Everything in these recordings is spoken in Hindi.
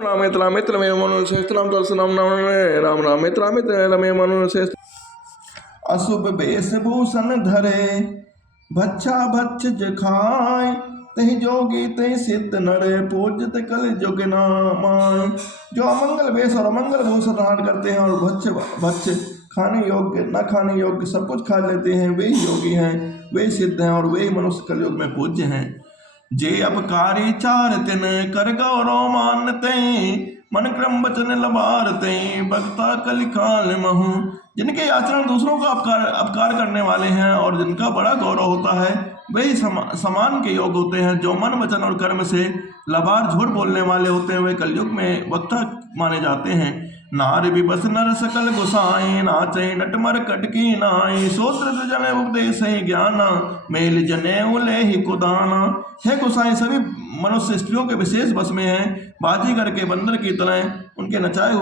रामेत रामेत रमे मनोश्रेष्ठ राम दर्शनम राम रामेत रामेत रमे मनोश्रेष्ठ। अशुभ वेशभूषण धरे भच्छा भक्ष खाय तहि जोगी तहि सिद्ध नरे पूजित कल जुग नामाय। जो अमंगल वेश और अमंगल भूषण धारण करते हैं और भक्ष भक्ष खाने योग्य न खाने योग्य सब कुछ खा लेते हैं, वे ही योगी हैं, वे सिद्ध हैं और वे ही मनुष्य कलयुग में पूज्य हैं। जे अपकारी चार तिन कर गौरव मानते मन क्रम वचन लबारते भक्ता कलिकाल महु। जिनके आचरण दूसरों का अपकार करने वाले हैं और जिनका बड़ा गौरव होता है, वे ही समान के योग होते हैं। जो मन वचन और कर्म से लबार झूठ बोलने वाले होते हैं, वे कलयुग में वक्ता माने जाते हैं। नार विबस नर सकल गुसाई नाचे नटमर कटकी नाई सोत्र जने उपदेश ज्ञाना मेल जने उले ही कुदाना। हे गुसाई सभी मनुष्य स्त्रियों के विशेष बस में हैं, बाजीगर के बंदर की तरह उनके नचाए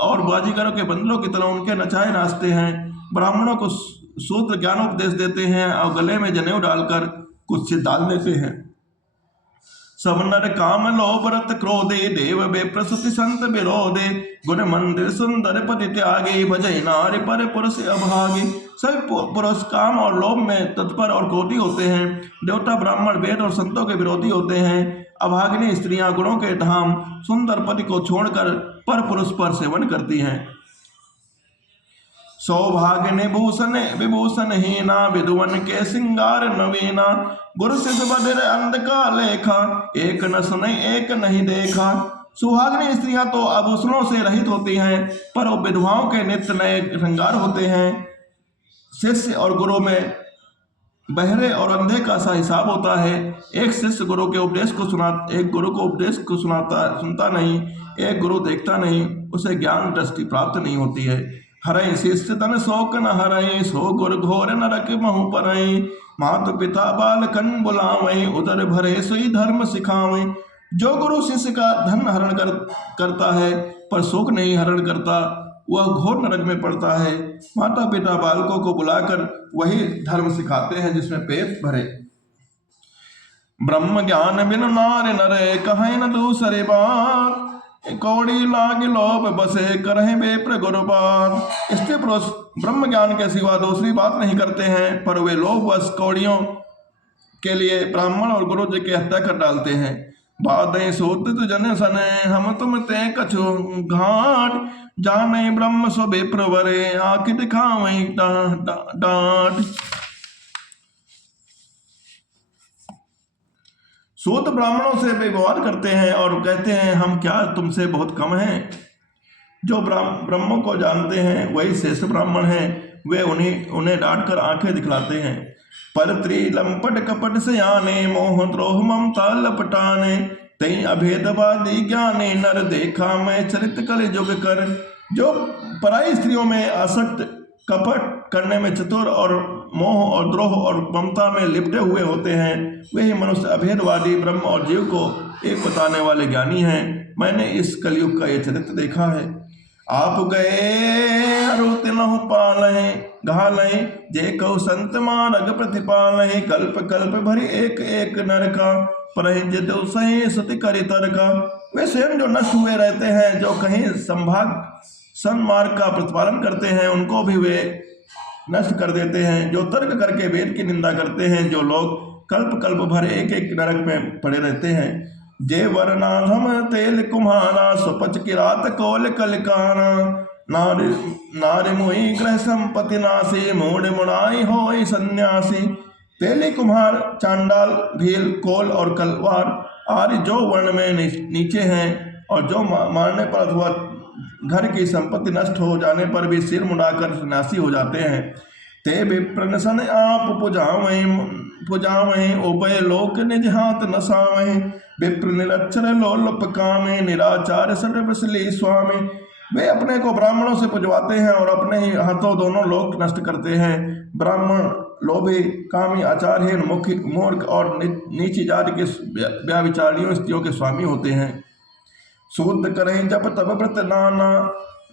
और बाजीगरों के बंदरों की तरह उनके नचाए नाचते हैं। ब्राह्मणों को सूत्र ज्ञानोपदेश देते हैं और गले में जनेऊ डालकर कुछ से डाल देते हैं। सब नर काम लोभ रत क्रोधे देव बेप्रसुति संत विरोधे गुण मंदिर सुंदर पति त्यागे भजय नारी पर पुरुष अभागे। सभी पुरुष काम और लोभ में तत्पर और क्रोधी होते हैं, देवता ब्राह्मण वेद और संतों के विरोधी होते हैं। अभागिनी स्त्रियां गुणों के धाम सुंदर पति को छोड़कर पर पुरुष पर सेवन करती हैं। सौभाग्य भूषण विभूषण हीना विधुवन के सिंगार नवीना गुरु शिष्य बधिर अंध का लेखा एक न सुने एक नहीं देखा। सुहागिनी स्त्रियां तो आभूषणों से रहित होती हैं, पर वो विधवाओं के नित्य नए श्रृंगार होते हैं। शिष्य और गुरु में बहरे और अंधे का सा हिसाब होता है। एक शिष्य गुरु के उपदेश को सुनता नहीं, एक गुरु देखता नहीं, उसे ज्ञान दृष्टि प्राप्त नहीं होती है। हरई शिष्य तन शोक न हरई सो गुर घोर नरक महु परई मात पिता बालकन बुलावई उदर भरे सोई धर्म सिखावई। जो गुरु शिष्य का धन हरण करता है पर शोक नहीं हरण करता, वह घोर नरक में पड़ता है। माता पिता बालकों को बुलाकर वही धर्म सिखाते हैं जिसमें पेट भरे। ब्रह्म ज्ञान बिन नार नरे कहे न दूसरे बात कौड़ी लाग लोभ बसे करहे बेप्र गुरुपात। स्त्री पुरुष ब्रह्म ज्ञान के सिवा दूसरी बात नहीं करते हैं, पर वे लोभवश कौड़ियों के लिए ब्राह्मण और गुरु जी की हत्या कर डालते हैं। बाधे सोत जन सने हम तुम ते कछु घाट जाने ब्रह्म स्व बेप्र वरे आंख दिखावे डांट। सूत ब्राह्मणों से व्यवहार करते हैं और कहते हैं हम क्या तुमसे बहुत कम हैं। जो ब्रह्मों को जानते हैं वही श्रेष्ठ ब्राह्मण हैं, वे उन्हें डांटकर आंखें दिखलाते हैं। पर त्रिलंपट कपट से आने मोह द्रोह ममता लपटाने तई अभेदवादी ज्ञाने नर देखा मैं चरित कल जुग कर। जो पराई स्त्रियों में आसक्त कपट करने में चतुर और मोह और द्रोह और ममता में लिपटे हुए होते हैं, वे ही मनुष्य अभेदवादी ब्रह्म और जीव को एक बताने वाले ज्ञानी हैं। मैंने इस कलयुग का ये चरित्र देखा है। आप गए अरुत नहु पालहि घालहि जे कहु संत मार्ग प्रतिपालहि कल्प कल्प भरी एक एक नरका परहि जो सही सति करि तरका। वे स्वयं जो नष्ट हुए रहते हैं, जो कहीं संभाग सन्मार्ग का प्रतिपालन करते हैं, उनको भी वे नष्ट कर देते हैं। जो तर्क करके वेद की निंदा करते हैं, जो लोग कल्प कल्प भर एक एक नरक में पड़े रहते हैं। जे वरनाधम तेल कुम्हारा सुपच किरात कोल कलिकाना नारी मुई ग्रह संपत्ति नासी मूड मुड़ाई होई सन्यासी। तेली कुम्हार चांडाल भील कोल और कलवार आदि जो वर्ण में नीचे हैं और जो मारने पर अथवा घर की संपत्ति नष्ट हो जाने पर भी सिर मुड़ाकर सन्यासी हो जाते हैं। ते विप्रनसन आप पुजावहीं उभय लोक निज हाथ नसावहीं विप्र निरक्षर लोलप कामे निराचार सर्वसली स्वामी। वे अपने को ब्राह्मणों से पुजवाते हैं और अपने ही हाथों दोनों लोक नष्ट करते हैं। ब्राह्मण लोभी कामी आचारहीन मूर्ख और नीची जाति के व्याविचारियों स्त्रियों के स्वामी होते हैं। शूद्र करें जब तब व्रत नाना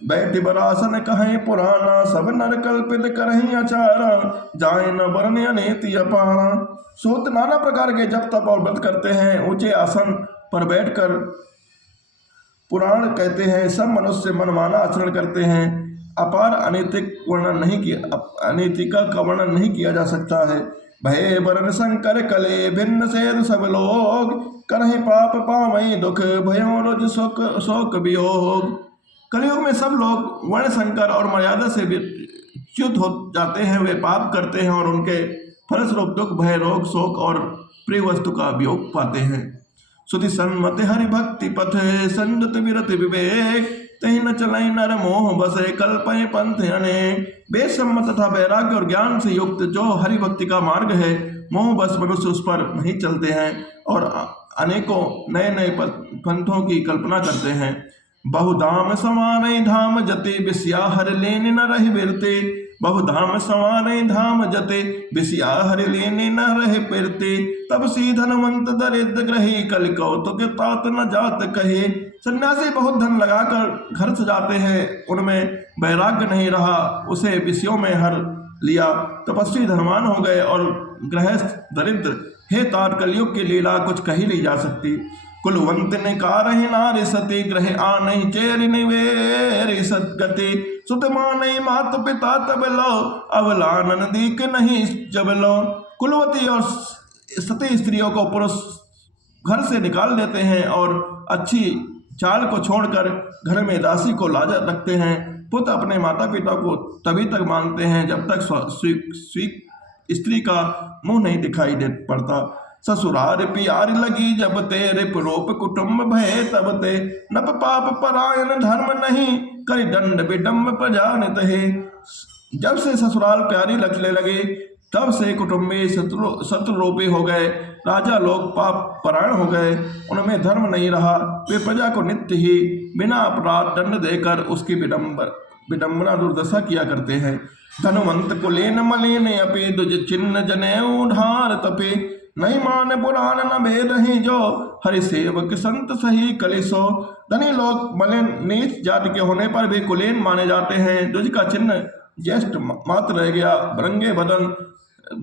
बैठ बरासन कहें पुराना सब नर कल्पित करें आचारा जाए न वर्ण अनेति अपारा। सूत नाना प्रकार के जप तप और व्रत करते हैं, ऊंचे आसन पर बैठकर पुराण कहते हैं, सब मनुष्य मनमाना आचरण करते हैं। अपार अनैतिका का वर्णन नहीं किया जा सकता है। भय बरन शंकर कले भिन्न से सब लोग, करहि पाप पावई दुख भयो रोज शोक वियोग। कलयुग में सब लोग वर्ण शंकर और मर्यादा से च्युत हो जाते हैं। वे पाप करते हैं और उनके फलस्वरूप दुख भय रोग शोक और प्रिय वस्तु का वियोग पाते हैं। सुधि सन्मति हरि भक्ति पथ संजत विरत विवेक, तही न चलई नर मोह बसे कल्पय पंथ अनेक। बेसम्मत तथा वैराग्य और ज्ञान से युक्त जो हरि भक्ति का मार्ग है, मोह बस मनुष्य उस पर नहीं चलते हैं और अनेकों नए नए पंथों की कल्पना करते हैं। बहुधाम संवारई धाम जते बिसिया हर लेन न रहि बिरते, बहुधाम संवारई धाम जते बिसिया हर लेन न रहे पिरते। तब सी धनवंत दरिद्र ग्रही कल कौतुक तात न जात कहे। सन्यासी बहुत धन लगाकर घर सजाते हैं, उनमें वैराग्य नहीं रहा, उसे विषयों में हर लिया। तपस्वी धनवान हो गए और गृहस्थ दरिद्र। हे तात, कलयुग की लीला कुछ कही नहीं जा सकती। कुलवंत ने कारहि नारि सती, ग्रह आनहि चेरि निवेरि सद्गति। सुत मानहि मात पिता तब लो, अबला नंदीक नहीं जब लो। कुलवती और सती स्त्रियों को पुरुष घर से निकाल देते हैं और अच्छी चाल को छोड़कर घर में दासी को लाजा रखते हैं। पुत्र अपने माता पिता को तभी तक मानते हैं जब तक स्त्री का मुंह नहीं दिखाई दे पड़ता। ससुरार प्यार लगी जब तेरे पुरोप कुटुंब भय तब ते। नप पाप परायण धर्म नहीं, करि दंड विडम्ब प्रजा नित है। जब से ससुराल प्यारी लगने लगे तब से कुटुंबी शत्रुरूपी हो गए। राजा लोग पाप परायण हो गए, उनमें धर्म नहीं रहा। वे प्रजा को नित्य ही बिना अपराध दंड देकर उसकी विडम्बना दुर्दशा किया करते हैं। धनवंत कुलीन मलिन अपि, दुज चिन्ह जनेऊ ढार तपे। नहीं मान पुराण न भेद ही जो, हरि सेवक संत सही कलिसो। धनी लोग मलिन नीच जाति के होने पर भी कुलीन माने जाते हैं। दुज का चिन्ह ज्येष्ठ मात्र रह गया, रंगे बदन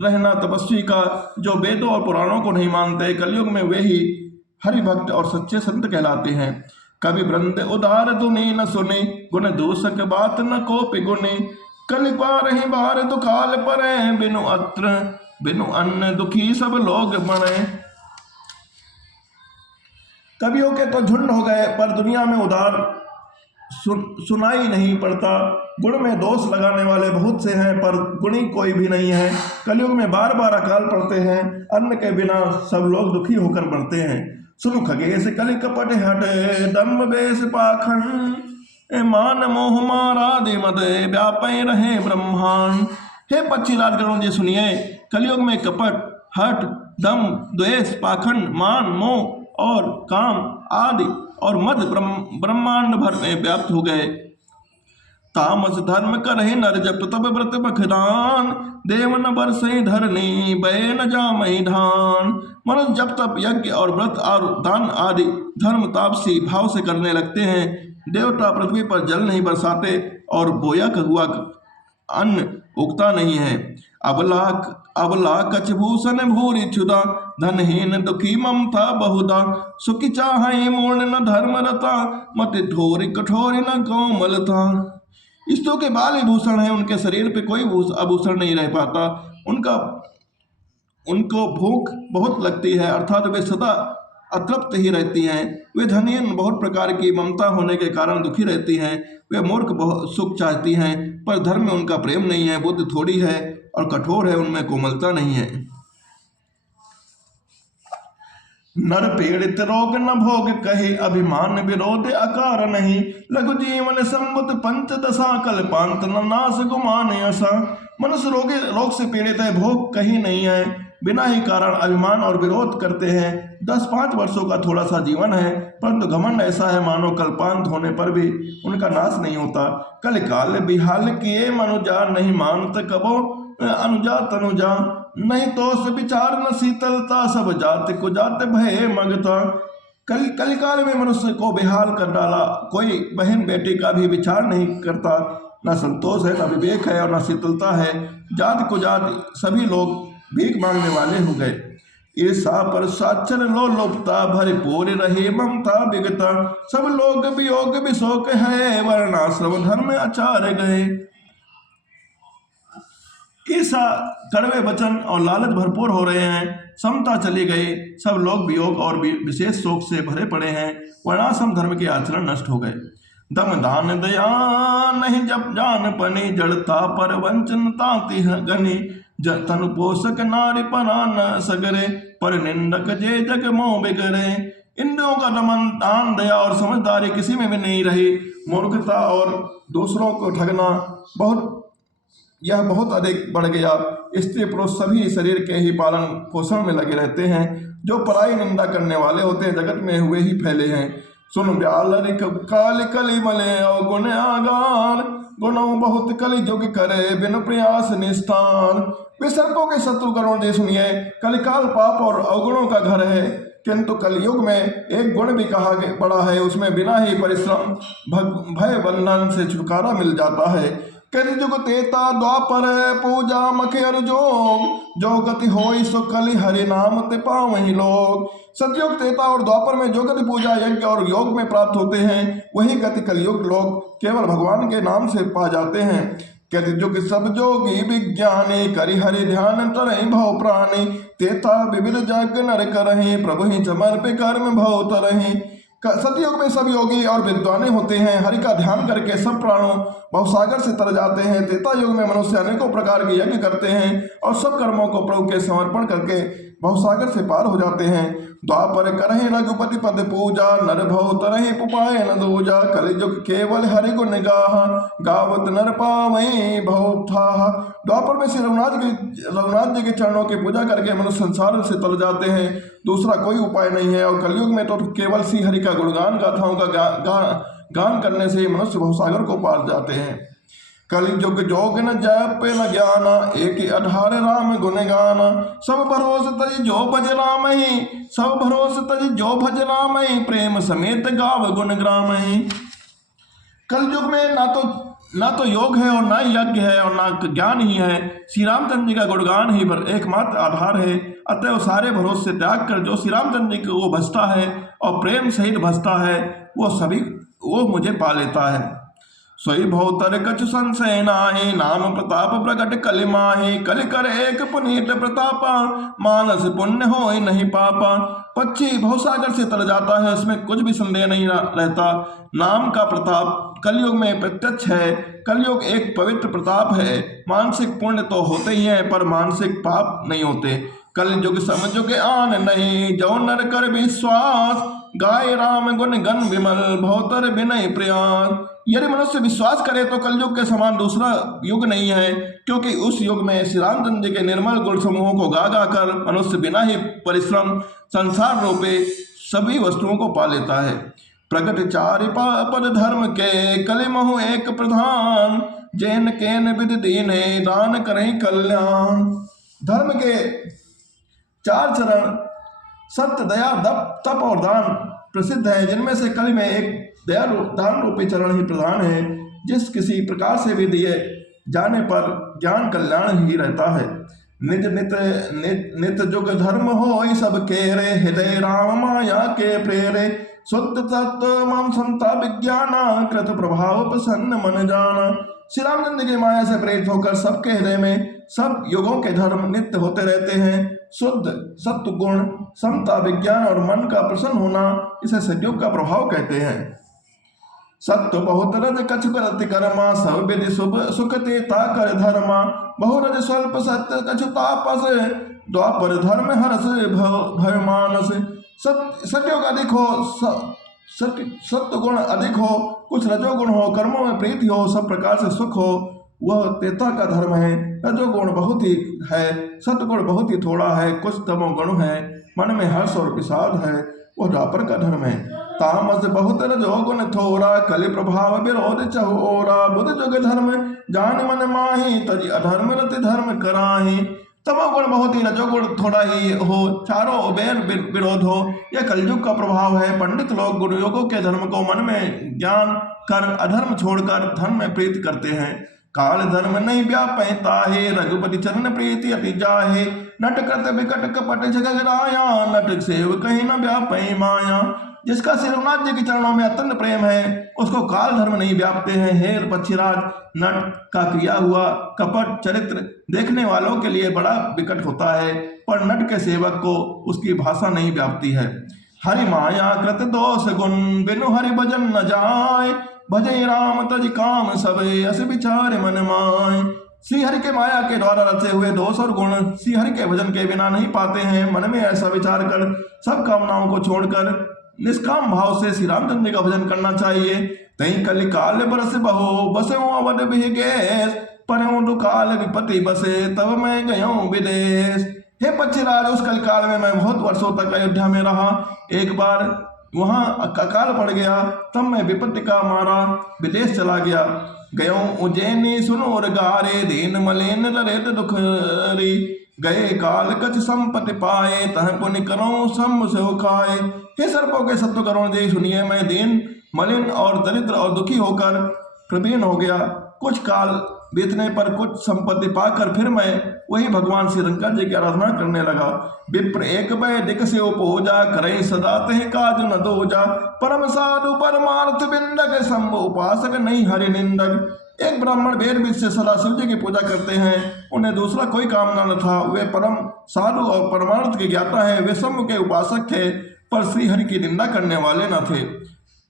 रहना तपस्वी का, जो वेदों और पुराणों को नहीं मानते। कलयुग में वे ही हरि भक्त और सच्चे संत कहलाते हैं। कवि वृंद उदार दुनि न सुने, गुण दूषक बात न कोपि गुने। कलि पारहि बार दुखाल परे, बिनु अन्न दुखी सब लोग मरे। कवियों के तो झुंड हो गए, पर दुनिया में उदार सुनाई नहीं पड़ता। गुण में दोष लगाने वाले बहुत से हैं, पर गुणी कोई भी नहीं है। कलयुग में बार बार अकाल पड़ते हैं, अन्न के बिना सब लोग दुखी होकर मरते हैं। सुनु खगेश कलि कपट हट, दम्भ बेस पाखंड। मान मोह मारादि मद, व्यापै रहे ब्रह्मांड। हे पक्षी राजगणों जी सुनिए, कलयुग में कपट हट दम द्वेष पाखंड मान मोह और काम आदि और मद ब्रह्मांड भर में व्याप्त हो गए। तामस धर्म करहि नर जप, तब व्रत बखदान। देव न बरसई धरनी, बय न जामहि धान। मनुष्य जब तब यज्ञ और व्रत और दान आदि धर्म तापसी भाव से करने लगते हैं। देवता पृथ्वी पर जल नहीं बरसाते और बोया हुआ अन्न उगता नहीं है। अबला कछभूषण भूरि क्षुदा, धनहीन दुखी ममता बहुधा। सुखी चाहै मूर्ण न धर्म रता, मति ठोरी कठोरी न कोमलता। स्त्रियों के बाल ही भूषण है, उनके शरीर पे कोई आभूषण नहीं रह पाता। उनको भूख बहुत लगती है, अर्थात वे सदा अतृप्त ही रहती हैं। वे धनीन बहुत प्रकार की ममता होने के कारण दुखी रहती हैं। वे मूर्ख बहुत सुख चाहती हैं, पर धर्म में उनका प्रेम नहीं है। बुद्धि थोड़ी है और कठोर है, उनमें कोमलता नहीं है। नर पीड़ित रोग न भोग कहे, अभिमान विरोध अकार नहीं। लघु जीवन संबत पंच दशा, कल्पांत न नाश गुमान ऐसा। मनुष्य रोग से पीड़ित है, भोग कहीं नहीं है। बिना ही कारण अभिमान और विरोध करते हैं। 10-5 वर्षों का थोड़ा सा जीवन है, परंतु घमंड ऐसा है मानो कल्पांत होने पर भी उनका नाश नहीं होता। कल काल बिहाल किए मनुजा, नहीं मानत कबो अनुजा तनुजा। नहीं तो विचार न शीतलता, सब जात को जात भय मगता। कलिकाल में मनुष्य को बेहाल कर डाला। कोई बहन बेटी का भी विचार नहीं करता, न संतोष है, न विवेक है और न शीतलता है। जात को जात सभी लोग भीख मांगने वाले हो गए। ईर्षा पर साचर लोलुपता भरपूर रहे ममता विगता। सब लोग वियोग विशोक है वर्णाश्रम धर्म आचार गए। ईर्षा कड़वे वचन और लालच भरपूर हो रहे हैं, समता चली गई, सब लोग वियोग और विशेष शोक से भरे पड़े हैं, वर्णाश्रम धर्म के आचरण नष्ट हो गए। दम दान दया नहीं जब जान पनी जड़ता पर वंचनता तिह गनी। तनु पोषक नारी परान सगरे पर निंदक जे जग मोह बिगड़े। इंद्रियों का दमन दान दया और समझदारी किसी में भी नहीं रही। मूर्खता और दूसरों को ठगना यह बहुत अधिक बढ़ गया। स्त्री पुरुष सभी शरीर के ही पालन पोषण में लगे रहते हैं। जो पराई निंदा करने वाले होते हैं जगत में हुए ही फैले हैं। सुन ब्याल काल कली मले और गुण आगान। गुणों बहुत कली जुग करे बिन प्रयास निष्ठान। वे सर्पों के शत्रु करुण जी सुनिए, कलिकाल पाप और अवगुणों का घर है, किंतु कलयुग में एक गुण भी कहा बड़ा है, उसमें बिना ही परिश्रम भय बंधन से छुटकारा मिल जाता है। कलियुग तेता द्वापर पूजा मखेर जोग। जो गति होई सो कलि हरि नाम ते पावहि लोग। सतयुग त्रेता और द्वापर में जो गति पूजा यज्ञ और योग में प्राप्त होते हैं, वही गति कलयुग लोग केवल भगवान के नाम से पा जाते हैं। कलियुग सब जोगी विज्ञानी करि हरि ध्यान तरहि भव प्राणी। तेता विविध जग नर करहि प्रभु ही समर्पे कर्म भव तरहि। सतयुग में सब योगी और विद्वानी होते हैं, हरि का ध्यान करके सब प्राणों भवसागर से तर जाते हैं। त्रेता युग में मनुष्य अनेकों प्रकार के यज्ञ करते हैं और सब कर्मों को प्रभु के समर्पण करके भवसागर से पार हो जाते हैं। द्वापर करहि रघुपति पद पूजा नर भव तरहि पुपाय न दूजा। कलियुग केवल हरि गुण गाहा गावत नर पावहि भव ठाहा। द्वापर में श्री रघुनाथ जी के चरणों की पूजा करके मनुष्य संसार से तर जाते हैं, दूसरा कोई उपाय नहीं है। और कलयुग में तो केवल श्री हरि का गुणगान गाथाओं का गान करने से ही मनुष्य भवसागर को पार जाते हैं। कलियुग जोग न जप न ज्ञाना एक आधार राम गुण गाना। सब भरोस तज जो भज राम ही सब भरोस तज जो भज राम ही प्रेम समेत गाव गुण ग्राम ही। कलयुग में ना तो योग है और ना यज्ञ है और ना ज्ञान ही है। श्री रामचंद्र जी का गुणगान ही एकमात्र आधार है। अतः सारे भरोसे से त्याग कर जो श्री रामचंद्र जी को भजता है और प्रेम सहित भजता है, वो मुझे पा लेता है। सोई भवतर कछु संशय नाहि नाम प्रताप प्रकट कलि माहि। कलि कर एक पुनीत प्रतापा मानस पुण्य होय नहीं पापा। पक्षी भवसागर से तर जाता है, उसमें कुछ भी संदेह नहीं रहता। नाम का प्रताप कलयुग में प्रत्यक्ष है। कलयुग एक पवित्र प्रताप है। मानसिक पुण्य तो होते ही हैं पर मानसिक पाप नहीं होते। कलयुग समझ के आन नहीं जो नर कर विश्वास। गाय राम गुण गण विमल भवतर विनय प्रयास। यदि मनुष्य विश्वास करे तो कलयुग के समान दूसरा युग नहीं है, क्योंकि उस युग में श्री रामचंद्र जी के निर्मल गुण समूहों को गा गा कर मनुष्य बिना ही परिश्रम संसार रूपे सभी वस्तुओं को पा लेता है। प्रकट चारि पद धर्म के कलि महु एक प्रधान। जैन केन विधि दीने दान करें कल्याण। धर्म के चार चरण सत्य दया तप और दान प्रसिद्ध है, जिनमें से कलि में एक दया दान रूपी चरण ही प्रधान है। जिस किसी प्रकार से भी दिए जाने पर ज्ञान कल्याण ही रहता है। निज नित जुग धर्म हो सब केरे हृदय राम माया के प्रेरे। शुद्ध तत्व मम समता विज्ञाना कृत प्रभाव प्रसन्न मन जाना। श्री रामचंद्र की माया से प्रेरित होकर सबके हृदय में सब युगों के धर्म नित्य होते रहते हैं। शुद्ध सत्व गुण समता विज्ञान और मन का प्रसन्न होना, इसे सतयुग का प्रभाव कहते हैं। सत्व बहुत रज कछु करति कर्मा सब विधि शुभ सुख तेता कर धर्मा। बहुरज स्वल्प सत्य कछु तापस द्वापर धर्म हरस भय मानस। सत्योग अधिक हो सत्य गुण अधिक हो, कुछ रजोगुण हो, कर्मों में प्रीति हो, सब प्रकार से सुख हो, वह तेता का धर्म है। रजोगुण बहुत ही है, सत्गुण बहुत ही थोड़ा है, कुछ तमोगुण है, मन में हर्ष और विषाद है, वह द्वापर का धर्म है। तामस बहुत रजोगुण थोड़ा कलि प्रभाव विरोध चहोरा। बुध जुग धर्म जान मन माही तज अधर्म रति धर्म कराही। तमोगुण बहुत ही रजोगुण थोड़ा ही हो, चारों बैर विरोध हो, यह कलयुग का प्रभाव है। पंडित लोग गुरुयोगों के धर्म को मन में ज्ञान कर अधर्म छोड़कर धर्म में प्रीति करते हैं। काल धर्म नहीं व्यापता है, रघुपति चरण प्रीति अति जाहे। नट कृत विकट कपट जगत राया, नट सेव कहीं न व्यापै माया। जिसका श्री रघुनाथ जी के चरणों में अत्यंत प्रेम है, उसको काल धर्म नहीं व्यापते हैं। हे पक्षीराज, नट का किया हुआ कपट चरित्र देखने वालों के लिए बड़ा विकट होता है, पर नट के सेवक को उसकी भाषा नहीं व्यापती है। हरि माया कृत दोष गुण, बिनु हरि भजन न जाय। भजै राम तज काम सबे, अस विचार मन माय। श्री हरि के माया के द्वारा रचे हुए दोष और गुण श्री हरि के भजन के बिना नहीं पाते हैं। मन में ऐसा विचार कर सब कामनाओं को छोड़कर निष्काम भाव से श्री रामचंद्र का भजन करना चाहिए। तई कलि काल बरस बहो, बसो अवध बिहगेश। परम दुकाल विपत्ति बसे, तब मैं गयों विदेश। हे पक्षीराज, उस कल काल में मैं बहुत वर्षों तक अयोध्या में रहा। एक बार वहां अकाल पड़ गया, तब मैं विपत्ति का मारा विदेश चला गया। गयो उज्जैनी सुनोर गारे, दीन मलिन लरेत दुखरी। गए काल कछ संपत्ति पाए, तह पुण्य करो सम से खाए। हे सर्पों के सत्व करुण जी, सुनिए, मैं दीन मलिन और दरिद्र और दुखी होकर प्रवीण हो गया। कुछ काल बीतने पर कुछ संपत्ति पाकर फिर मैं वही भगवान श्री शंकर जी की आराधना करने लगा। विप्र एक वैदिक से उपजा, करई सदा तह काज न दोजा। परम साधु परमार्थ बिंदक, शंभु उपासक नहीं हरि निंदक। एक ब्राह्मण वेद विद से सदा शिव जी की पूजा करते हैं, उन्हें दूसरा कोई कामना न था। वे परम साधु और परमार्थ के ज्ञाता है, वे शंभु के उपासक थे, पर श्री हरि की निंदा करने वाले न थे।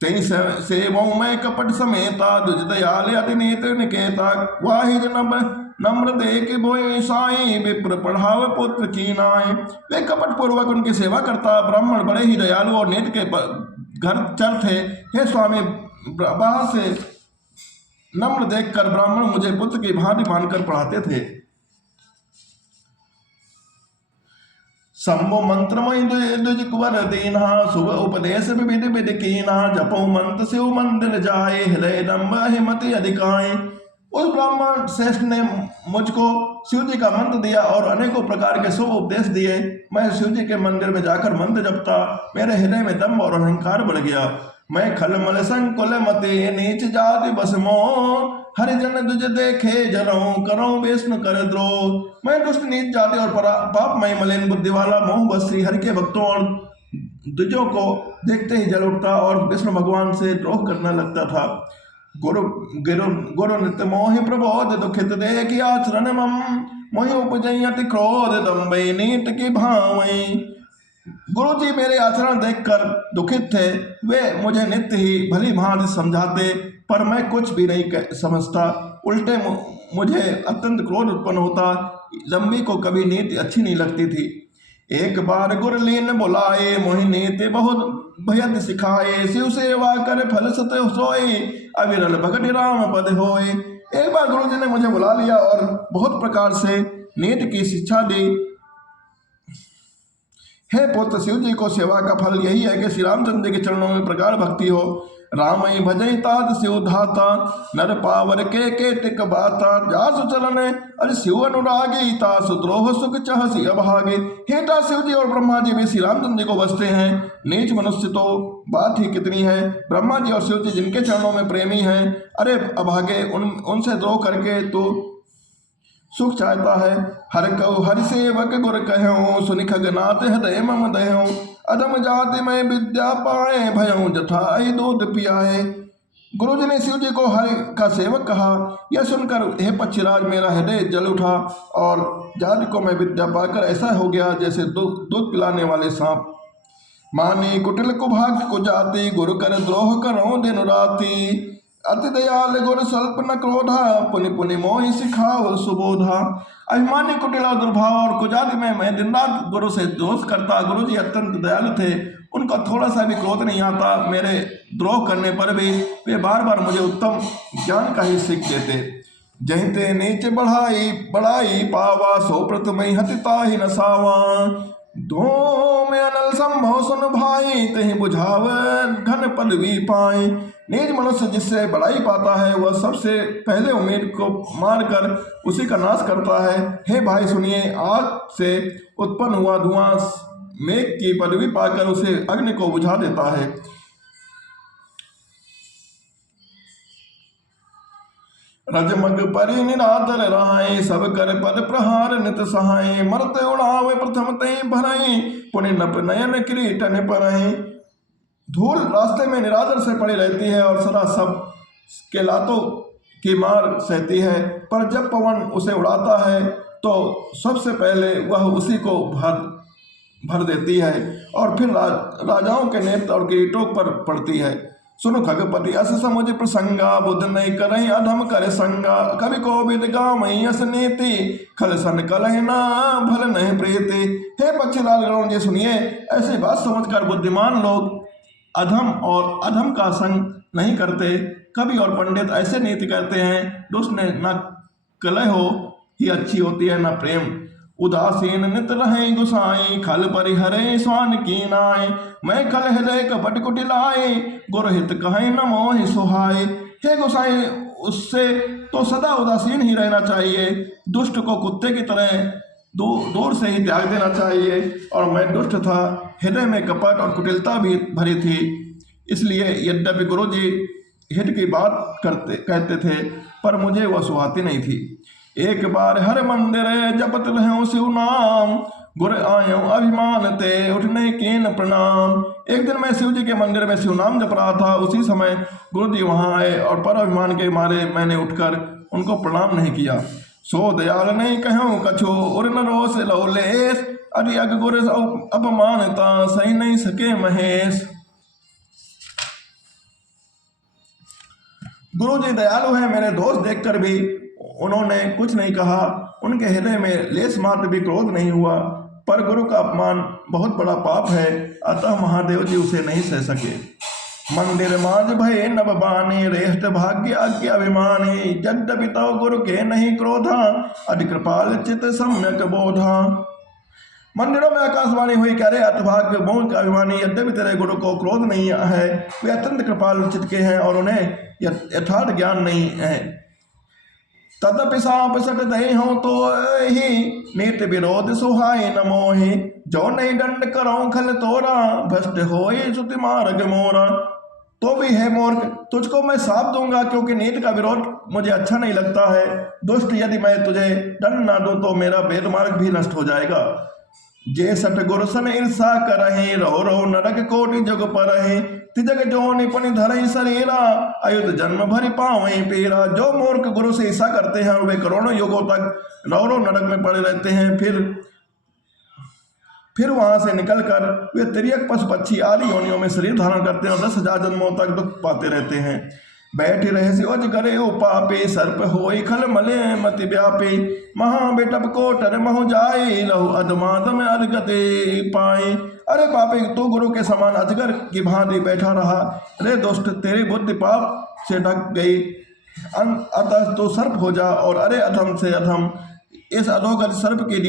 तई सेवों में कपट समेता, दुज दयाल अति नेत्र निकेता। वाहि नम्र देख बोए साई, विप्र पढ़ाव पुत्र की नाय। वे कपट पूर्वक उनकी सेवा करता ब्राह्मण बड़े ही दयालु और नेत्र के घर चर थे। हे स्वामी, बाहर से नम्र देखकर ब्राह्मण मुझे पुत्र की भांति मानकर पढ़ाते थे। शंभु मंत्रमय द्विज कुंवर दीना, शुभ उपदेश विधि विधि कीना। जपो मंत्र शिव मंदिर जाए, हृदय दम्भ हिमति अधिकाए। उस ब्राह्मण श्रेष्ठ ने मुझको शिव जी का मंत्र दिया और अनेकों प्रकार के शुभ उपदेश दिए। मैं शिव जी के मंदिर में जाकर मंत्र जपता, मेरे हृदय में दम्भ और अहंकार बढ़ गया। मैं खलमल संकुल मते, नीच जाति बस मोह। हरिजन दुज देखे जलऊं, करूं विष्णु कर द्रोह। मैं दुष्ट नीच जाति और पापमय मलिन बुद्धि वाला मोह बस श्री हरि के भक्तों और दुजों को देखते ही जल उठता और विष्णु भगवान से द्रोह करने लगता था। गुरु गुरु गुरु नित्य मोहि प्रबोध, दुखित देख आचरण मम। मोहि उपजई अति क्रोध, दम्भई नीत की भावई। गुरु जी मेरे आचरण देखकर दुखित थे। वे मुझे नित्य ही भली भांति समझाते, पर मैं कुछ भी नहीं समझता। उल्टे मुझे अत्यंत क्रोध उत्पन्न होता। लंबी को कभी नीति अच्छी नहीं लगती थी। एक बार गुरलीन बुलाए, मोहि नीति बहुत भयत सिखाए। शिव सेवा कर फल सत सोए, अविरल भगत राम पद होए। एक बार गुरु जी ने मुझे बुला लिया और बहुत प्रकार से नीति की शिक्षा दी। हे पुत्र, शिव जी को सेवा का फल यही है कि श्री रामचंद्र के चरणों में प्रगाढ़ भक्ति हो। रामई भजई तात शिव धाता, नर पावर के टिक बाता। जासु चलन अरे शिव अनुरागी, तासु द्रोह सुख चहसी अभागे। हेटा शिव जी और ब्रह्मा जी भी श्री रामचंद्र जी को बसते हैं। नीच मनुष्य तो बात ही कितनी है, ब्रह्मा जी और शिव जी जिनके चरणों में प्रेमी हैं, अरे अभागे उनसे द्रोह करके तो सुख चाहता है। हर कहु हरि सेवक गुर कहूँ, सुनि खगनाथ हृदय मम दहूँ। अधम जाति में विद्या पाए, भयऊँ जठाई दूध पियाए। गुरु जी ने शिव जी को हरि का सेवक कहा। यह सुनकर हे पक्षीराज, मेरा हृदय जल उठा और जाति को मैं विद्या पाकर ऐसा हो गया जैसे दूध पिलाने वाले सांप। मानी कुटिल कुभाग को जाति, गुरु कर द्रोह करो दिन राति। अति दयाल गुरु स्वल्प न क्रोधा, पुनि पुनि मोहि सिखाओ सुबोधा। अभिमानी कुटिल और दुर्भाव और कुजाति में मैं दिन रात गुरु से दोष करता। गुरु जी अत्यंत दयालु थे, उनका थोड़ा सा भी क्रोध नहीं आता। मेरे द्रोह करने पर भी वे बार बार मुझे उत्तम ज्ञान का ही सीख देते। जहिते नीचे बढ़ाई पावा, सो प्रथम हतिता ही नसावा। दो में अनल संभव सुन भाई, तही बुझाव घन पदवी पाए। नीच मनुष्य जिससे बड़ाई पाता है, वह सबसे पहले उम्मीद को मारकर उसी का नाश करता है। हे भाई सुनिए, आग से उत्पन्न हुआ धुआं मेघ की पदवी पाकर उसे अग्नि को बुझा देता है। रजमग परि निरादर रहाए, सब कर पद प्रहार नित सहाय, मरते उड़ावे प्रथम ते भराए, पुण्य नप नयन किरीटन परहे। धूल रास्ते में निरादर से पड़ी रहती है और सदा सब के लातों की मार सहती है, पर जब पवन उसे उड़ाता है तो सबसे पहले वह उसी को भर देती है और फिर राजाओं के नेत्र और किरीटों पर पड़ती है। सुनो खगपति अस समुझ प्रसंगा, बुद्ध नहीं करहि अधम करे संगा, कवि कोविद गामहि अस नीति, खल सन कलहि ना भल नहीं प्रीति। हे पक्षीलाल गरुड़ जी सुनिए, ऐसी बात समझकर बुद्धिमान लोग अधम और अधम का संग नहीं करते। कवि और पंडित ऐसे नीति करते हैं, दुष्ट ने न कलह हो ही अच्छी होती है न प्रेम। उदासीन नित रहे गुसाई, खल परिहरे स्वान की नाय, मैं खल हृदय कपट कुटिलाए, गुरहित कहे न मोहि सुहाय। हे गुसाई, उससे तो सदा उदासीन ही रहना चाहिए, दुष्ट को कुत्ते की तरह दूर से ही त्याग देना चाहिए। और मैं दुष्ट था, हृदय में कपट और कुटिलता भी भरी थी, इसलिए यद्यपि गुरुजी हित की बात कहते थे पर मुझे वह सुहाती नहीं थी। एक बार हर मंदिर जपत रहो शिव नाम, गुर आयो अभिमान ते उठने कीन प्रणाम। एक दिन मैं शिव जी के मंदिर में शिव नाम जप रहा था, उसी समय गुरु जी वहाँ आए और पर अभिमान के मारे मैंने उठकर उनको प्रणाम नहीं किया। सो दयाल नहीं कहूँ कछु, उर न रोष लो लेस, अरि अग गुर अपमानता सही नहीं सके महेश। गुरु जी दयालु है, मेरे दोष देखकर भी उन्होंने कुछ नहीं कहा, उनके हृदय में लेस मात्र भी क्रोध नहीं हुआ। पर गुरु का अपमान बहुत बड़ा पाप है, अतः महादेव जी उसे नहीं सह सके। मंदिर माज भय नभ बानी, रेष्ट भाग्य अज्ञ अभिमानी, यद्यपि तव गुरु के नहीं क्रोधा, अति कृपाल चित सम्यक बोधा। मंदिरों में आकाशवाणी हुई, कह रहे अतभाग्य मोह का अभिमानी, यद्यपि तेरे गुरु को क्रोध नहीं है, वे अत्यंत कृपाल चित्त के हैं और उन्हें यथार्थ ज्ञान नहीं है। तदपि साप सट दही हो तो ही, नीत विरोध सुहाय न मोहि, जो नहीं दंड करो खल तोरा, भ्रष्ट होए सुति मार्ग मोरा। तो भी है मूर्ख, तुझको मैं साप दूंगा क्योंकि नीति का विरोध मुझे अच्छा नहीं लगता है। दुष्ट, यदि मैं तुझे दंड ना दूं तो मेरा वेद मार्ग भी नष्ट हो जाएगा। जे सट गुरुसन ईर्षा करहि, रो रो नरक कोटि जग परहि, तिजग जोनि पनि धरहि शरीरा, अयुध जन्म भरि पावहि पीरा। जो मूर्ख गुरु से ईर्षा करते हैं वे करोड़ों युगों तक रो रो नरक में पड़े रहते हैं, फिर वहां से निकलकर वे तिर्यक पशु पक्षी आदि योनियों में शरीर धारण करते हैं और 10,000 जन्मों तक दुख पाते रहते हैं। बैठ रहे सिवज करे उपापे, सर्प होई खल मले मति व्यापे, महाबेटप को टर महु जाए, लहु अधमादम अर्गते पाए। अरे पापे, तू गुरु के समान अजगर की भांति बैठा रहा। अरे दुष्ट, तेरी बुद्धि पाप से ढक गई, अतः तो सर्प हो जा। और अरे अधम से अधम, इस अधोगत सर्प की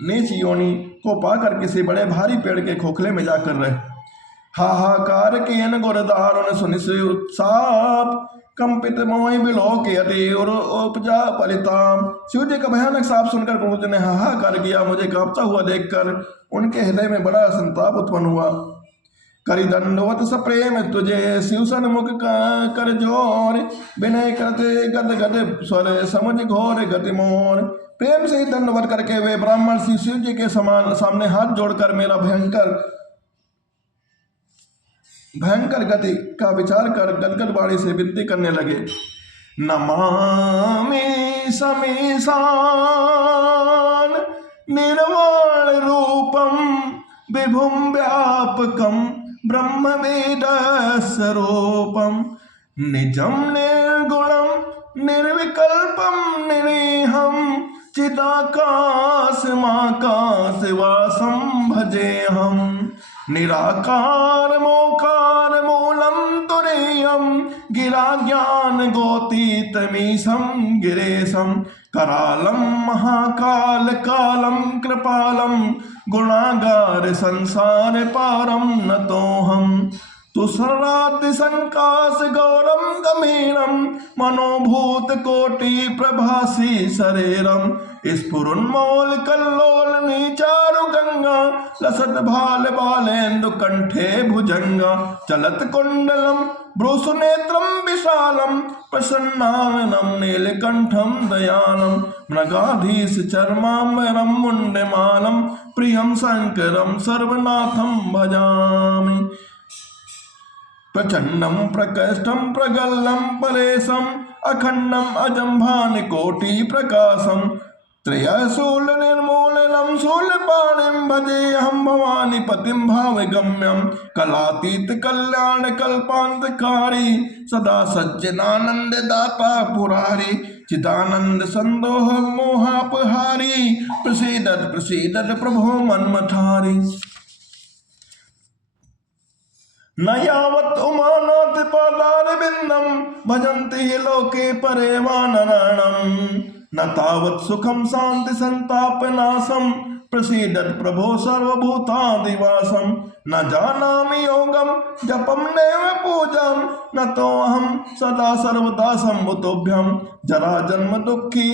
नीच योनि को पाकर किसी बड़े भारी पेड़ के खोखले में जाकर रहे। हाहाकार कियन गुरदारुन सुनि उत्साप, कंपित मोहि बिलोक यति उपजा परिताम। शिव जी का भयानक साप सुनकर गुरु जी ने हाहाकार किया। मुझे कांपता हुआ देखकर उनके हृदय में बड़ा संताप उत्पन्न हुआ। करि दंडवत सप्रेम तुझे, शिव सन्मुख कर जोर, विनय करते गद गद स्वर समझ घोर गति मोर। प्रेम से ही दंडवत करके वे ब्राह्मण शिव जी के सामने हाथ जोड़कर मेरा भयंकर गति का विचार कर गदगद वाणी से विनती करने लगे। नमामि समीसान निर्वाण रूपम, विभुम व्यापकम ब्रह्मवेद स्वरूपम, निजम निर्गुणम निर्विकल्पम निरीहम, चिदाकाश माकाश वासम भजे हम। निराकार मोकार मूलम तुरीयम, गिरा ज्ञान गोतीतमीशम गिरेशम, करालम महाकाल कालम कृपालम, गुणागार संसार पारम नतोहम। तुसराति संकाश गौरम गमीरम, मनोभूत कोटि प्रभासी शरीरम, स्फुरन्मौल कल्लोल नीचारु गंगा लसत भाल बालेन्दु कंठे भुजंगा चलत कुंडलम भ्रूसुनेत्रम विशालम प्रसन्नाननम नीलकंठम दयालम मृगाधीश चर्माम्बरम मुंडमालम प्रियम शंकरम सर्वनाथम भजामि प्रचंडम प्रकृष्टम प्रगल्लम परेशम अखंडम अजम्भान कोटि प्रकाशम त्रयशूल निर्मूलनम शूलपाणिम भजे हम भवानी पतिम भावगम्यम कलातीत कल्याण कल्पांतकारी सदा सज्जनानंद दाता पुरारी चिदानंद संदोह मोहापहारी प्रसीदत प्रसीदत प्रभो मन्मथारी न यावत् उमानाथ पादारविंदम भजन्ति हि लोके परे वानराणम न तावत् सुखम शांति संताप नाशम प्रसीदत प्रभो सर्वभूतादिवासम न जानामि योगम जपम नैव पूजम न तो अहम सदा सर्वदा सम्मुतोभ्यम जरा जन्म दुखी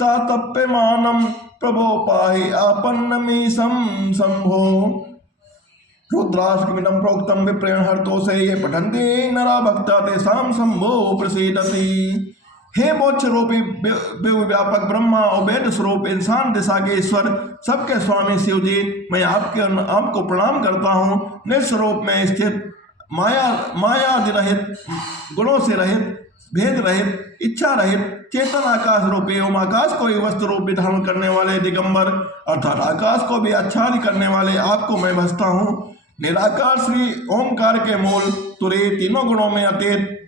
तातप्यमानम प्रभो पाहि आपन्नमीशं शंभो रुद्राष्टकमिदं प्रोक्तं विप्रेण हर्तोषे ये पठन्ति नरा भक्ता तेषां शंभो प्रसीदति। हे मोक्ष रूपी व्यापक ब्रह्मा और वेद स्वरूप इंसान दिशा के ईश्वर सबके स्वामी शिव जी, मैं आपको प्रणाम करता हूँ। निस्वरूप में स्थित माया रहित, गुणों से रहित, भेद रहित, इच्छा रहित, चेतन आकाश रूपी ओम आकाश को भी वस्तु रूप धारण करने वाले दिगंबर अर्थात आकाश को भी आच्छादित करने वाले आपको मैं भजता हूँ। निराकार श्री ओमकार के मूल तुरे तीनों गुणों में अतीत,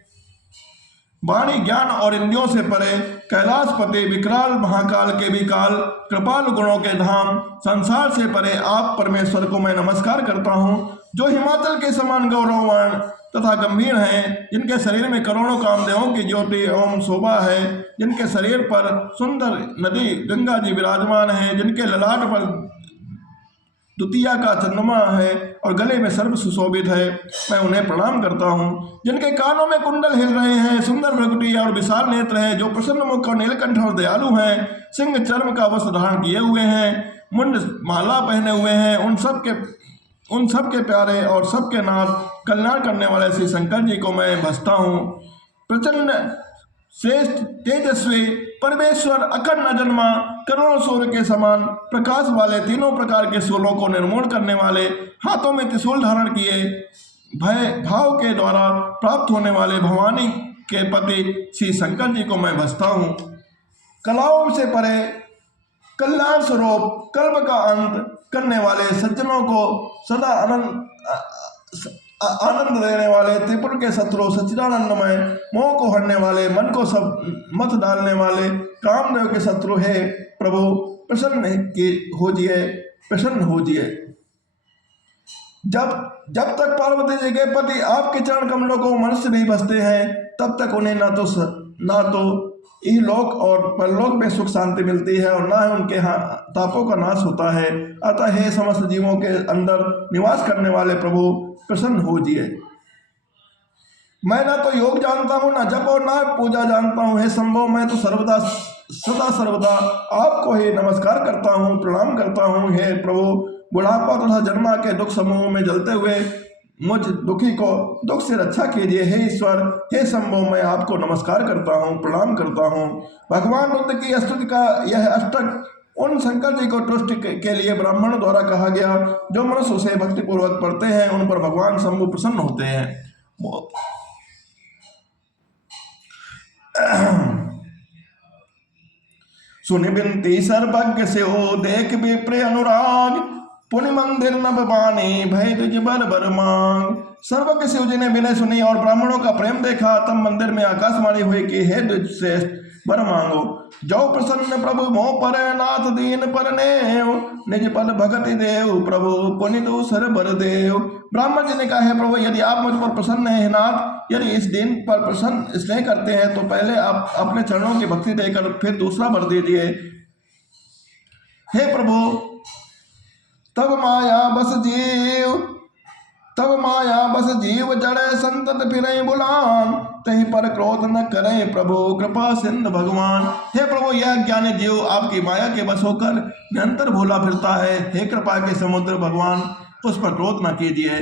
वाणी ज्ञान और इंद्रियों से परे, कैलाशपति विकराल महाकाल के भी काल, कृपाल गुणों के धाम, संसार से परे आप परमेश्वर को मैं नमस्कार करता हूँ, जो हिमाचल के समान गौरववान तथा गंभीर हैं, जिनके शरीर में करोड़ों कामदेवों की ज्योति एवं शोभा है, जिनके शरीर पर सुंदर नदी गंगा जी विराजमान है, जिनके ललाट पर द्वितीया का चंद्रमा है और गले में सर्व सुशोभित है, मैं उन्हें प्रणाम करता हूँ। जिनके कानों में कुंडल हिल रहे हैं, सुंदर भ्रुकुटी और विशाल नेत्र हैं, जो प्रसन्न मुख और नीलकंठ और दयालु हैं, सिंह चर्म का वस्त्र धारण किए हुए हैं, मुंड माला पहने हुए हैं, उन सब के प्यारे और सबके नाथ कल्याण करने वाले श्री शंकर जी को मैं भजता हूँ। प्रचंड श्रेष्ठ तेजस्वी परमेश्वर अखंड अजन्मा करोड़ों सूर्य के समान प्रकाश वाले तीनों प्रकार के शूलों को निर्मूल करने वाले, हाथों में त्रिशूल धारण किए भय भाव के द्वारा प्राप्त होने वाले भवानी के पति श्री शंकर जी को मैं भजता हूँ। कलाओं से परे कल्याण स्वरूप कल्प का अंत करने वाले, सज्जनों को सदा आनंद देने वाले, त्रिपुर के शत्रु सच्चिदानंदमय, मोह को हरने वाले, मन को सब मत डालने वाले, कामदेव के शत्रु है प्रभु प्रसन्न होजिए। जब तक पार्वती जी के पति आपके चरण कमलों को मनुष्य नहीं भजते हैं, तब तक उन्हें ना तो इहलोक और परलोक में सुख शांति मिलती है और ना ही उनके तापों का नाश होता है। अतः हे समस्त जीवों के अंदर निवास करने वाले प्रभु प्रसन्न होजिए। मैं ना तो योग जानता हूँ, ना जप और ना पूजा जानता हूँ। हे संभव, मैं तो सदा सर्वदा आपको ही नमस्कार करता हूँ, प्रणाम करता हूँ। हे प्रभु, बुढ़ापा तथा जन्मा के दुख समूह में जलते हुए मुझ दुखी को दुख से रक्षा कीजिए। हे ईश्वर, हे संभव, मैं आपको नमस्कार करता हूँ, प्रणाम करता हूँ। भगवान रुद्र की स्तुति का यह अष्टक उन शंकर जी को तुष्ट के लिए ब्राह्मणों द्वारा कहा गया, जो मनुष्य उसे भक्तिपूर्वक पढ़ते हैं, उन पर भगवान शंभु प्रसन्न होते हैं। सुनि बिनती सर्वज्ञ से हो, देख विप्र अनुराग, पुण्य मंदिर नभ बानी, भय तुझ बर बर मांग। सर्वज्ञ शिव जी ने विनय सुनी और ब्राह्मणों का प्रेम देखा, तब मंदिर में आकाशवाणी हुई कि हे तुझ श्रेष्ठ, बर मांगो। जो प्रसन्न प्रभु मोह पर, नाथ दीन पर नेव, निज पद भगति देव, प्रभु पुनि दूसर बर देव। ब्राह्मण जी ने कहा, है प्रभु, यदि आप मुझ पर प्रसन्न हैं नाथ, यदि इस दिन पर प्रसन्न स्नेह करते हैं, तो पहले आप अपने चरणों की भक्ति देकर फिर दूसरा बर दीजिए। हे प्रभु, तब माया बस जीव तब माया बस जीव जड़े संतत फिरे बुलान, तहीं पर क्रोध न करे प्रभु कृपा सिंध भगवान। हे प्रभु, यह ज्ञानी जीव आपकी माया के बस होकर निरंतर भूला फिरता है। हे कृपा के समुद्र भगवान, उस पर क्रोध न कीजिए।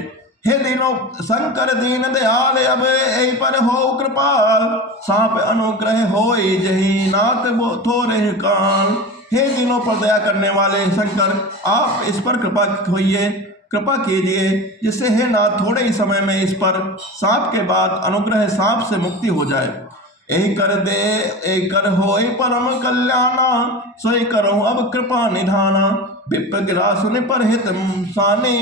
हे दीनो शंकर दीन दयाल, अब ऐ पर हो कृपाल, सांप अनुग्रह होई जही नाथ थोरे काल। हे दीनों पर दया करने वाले शंकर, आप इस पर कृपा होइए, कृपा कीजिए, जिससे हे नाथ थोड़े ही समय में इस पर सांप के बाद अनुग्रह सांप से मुक्ति हो जाए। यही कर दे ए कर होए परम कल्याणा, सोई करो अब कृपा निधाना। विप्र गिरा सुन पर हित साने,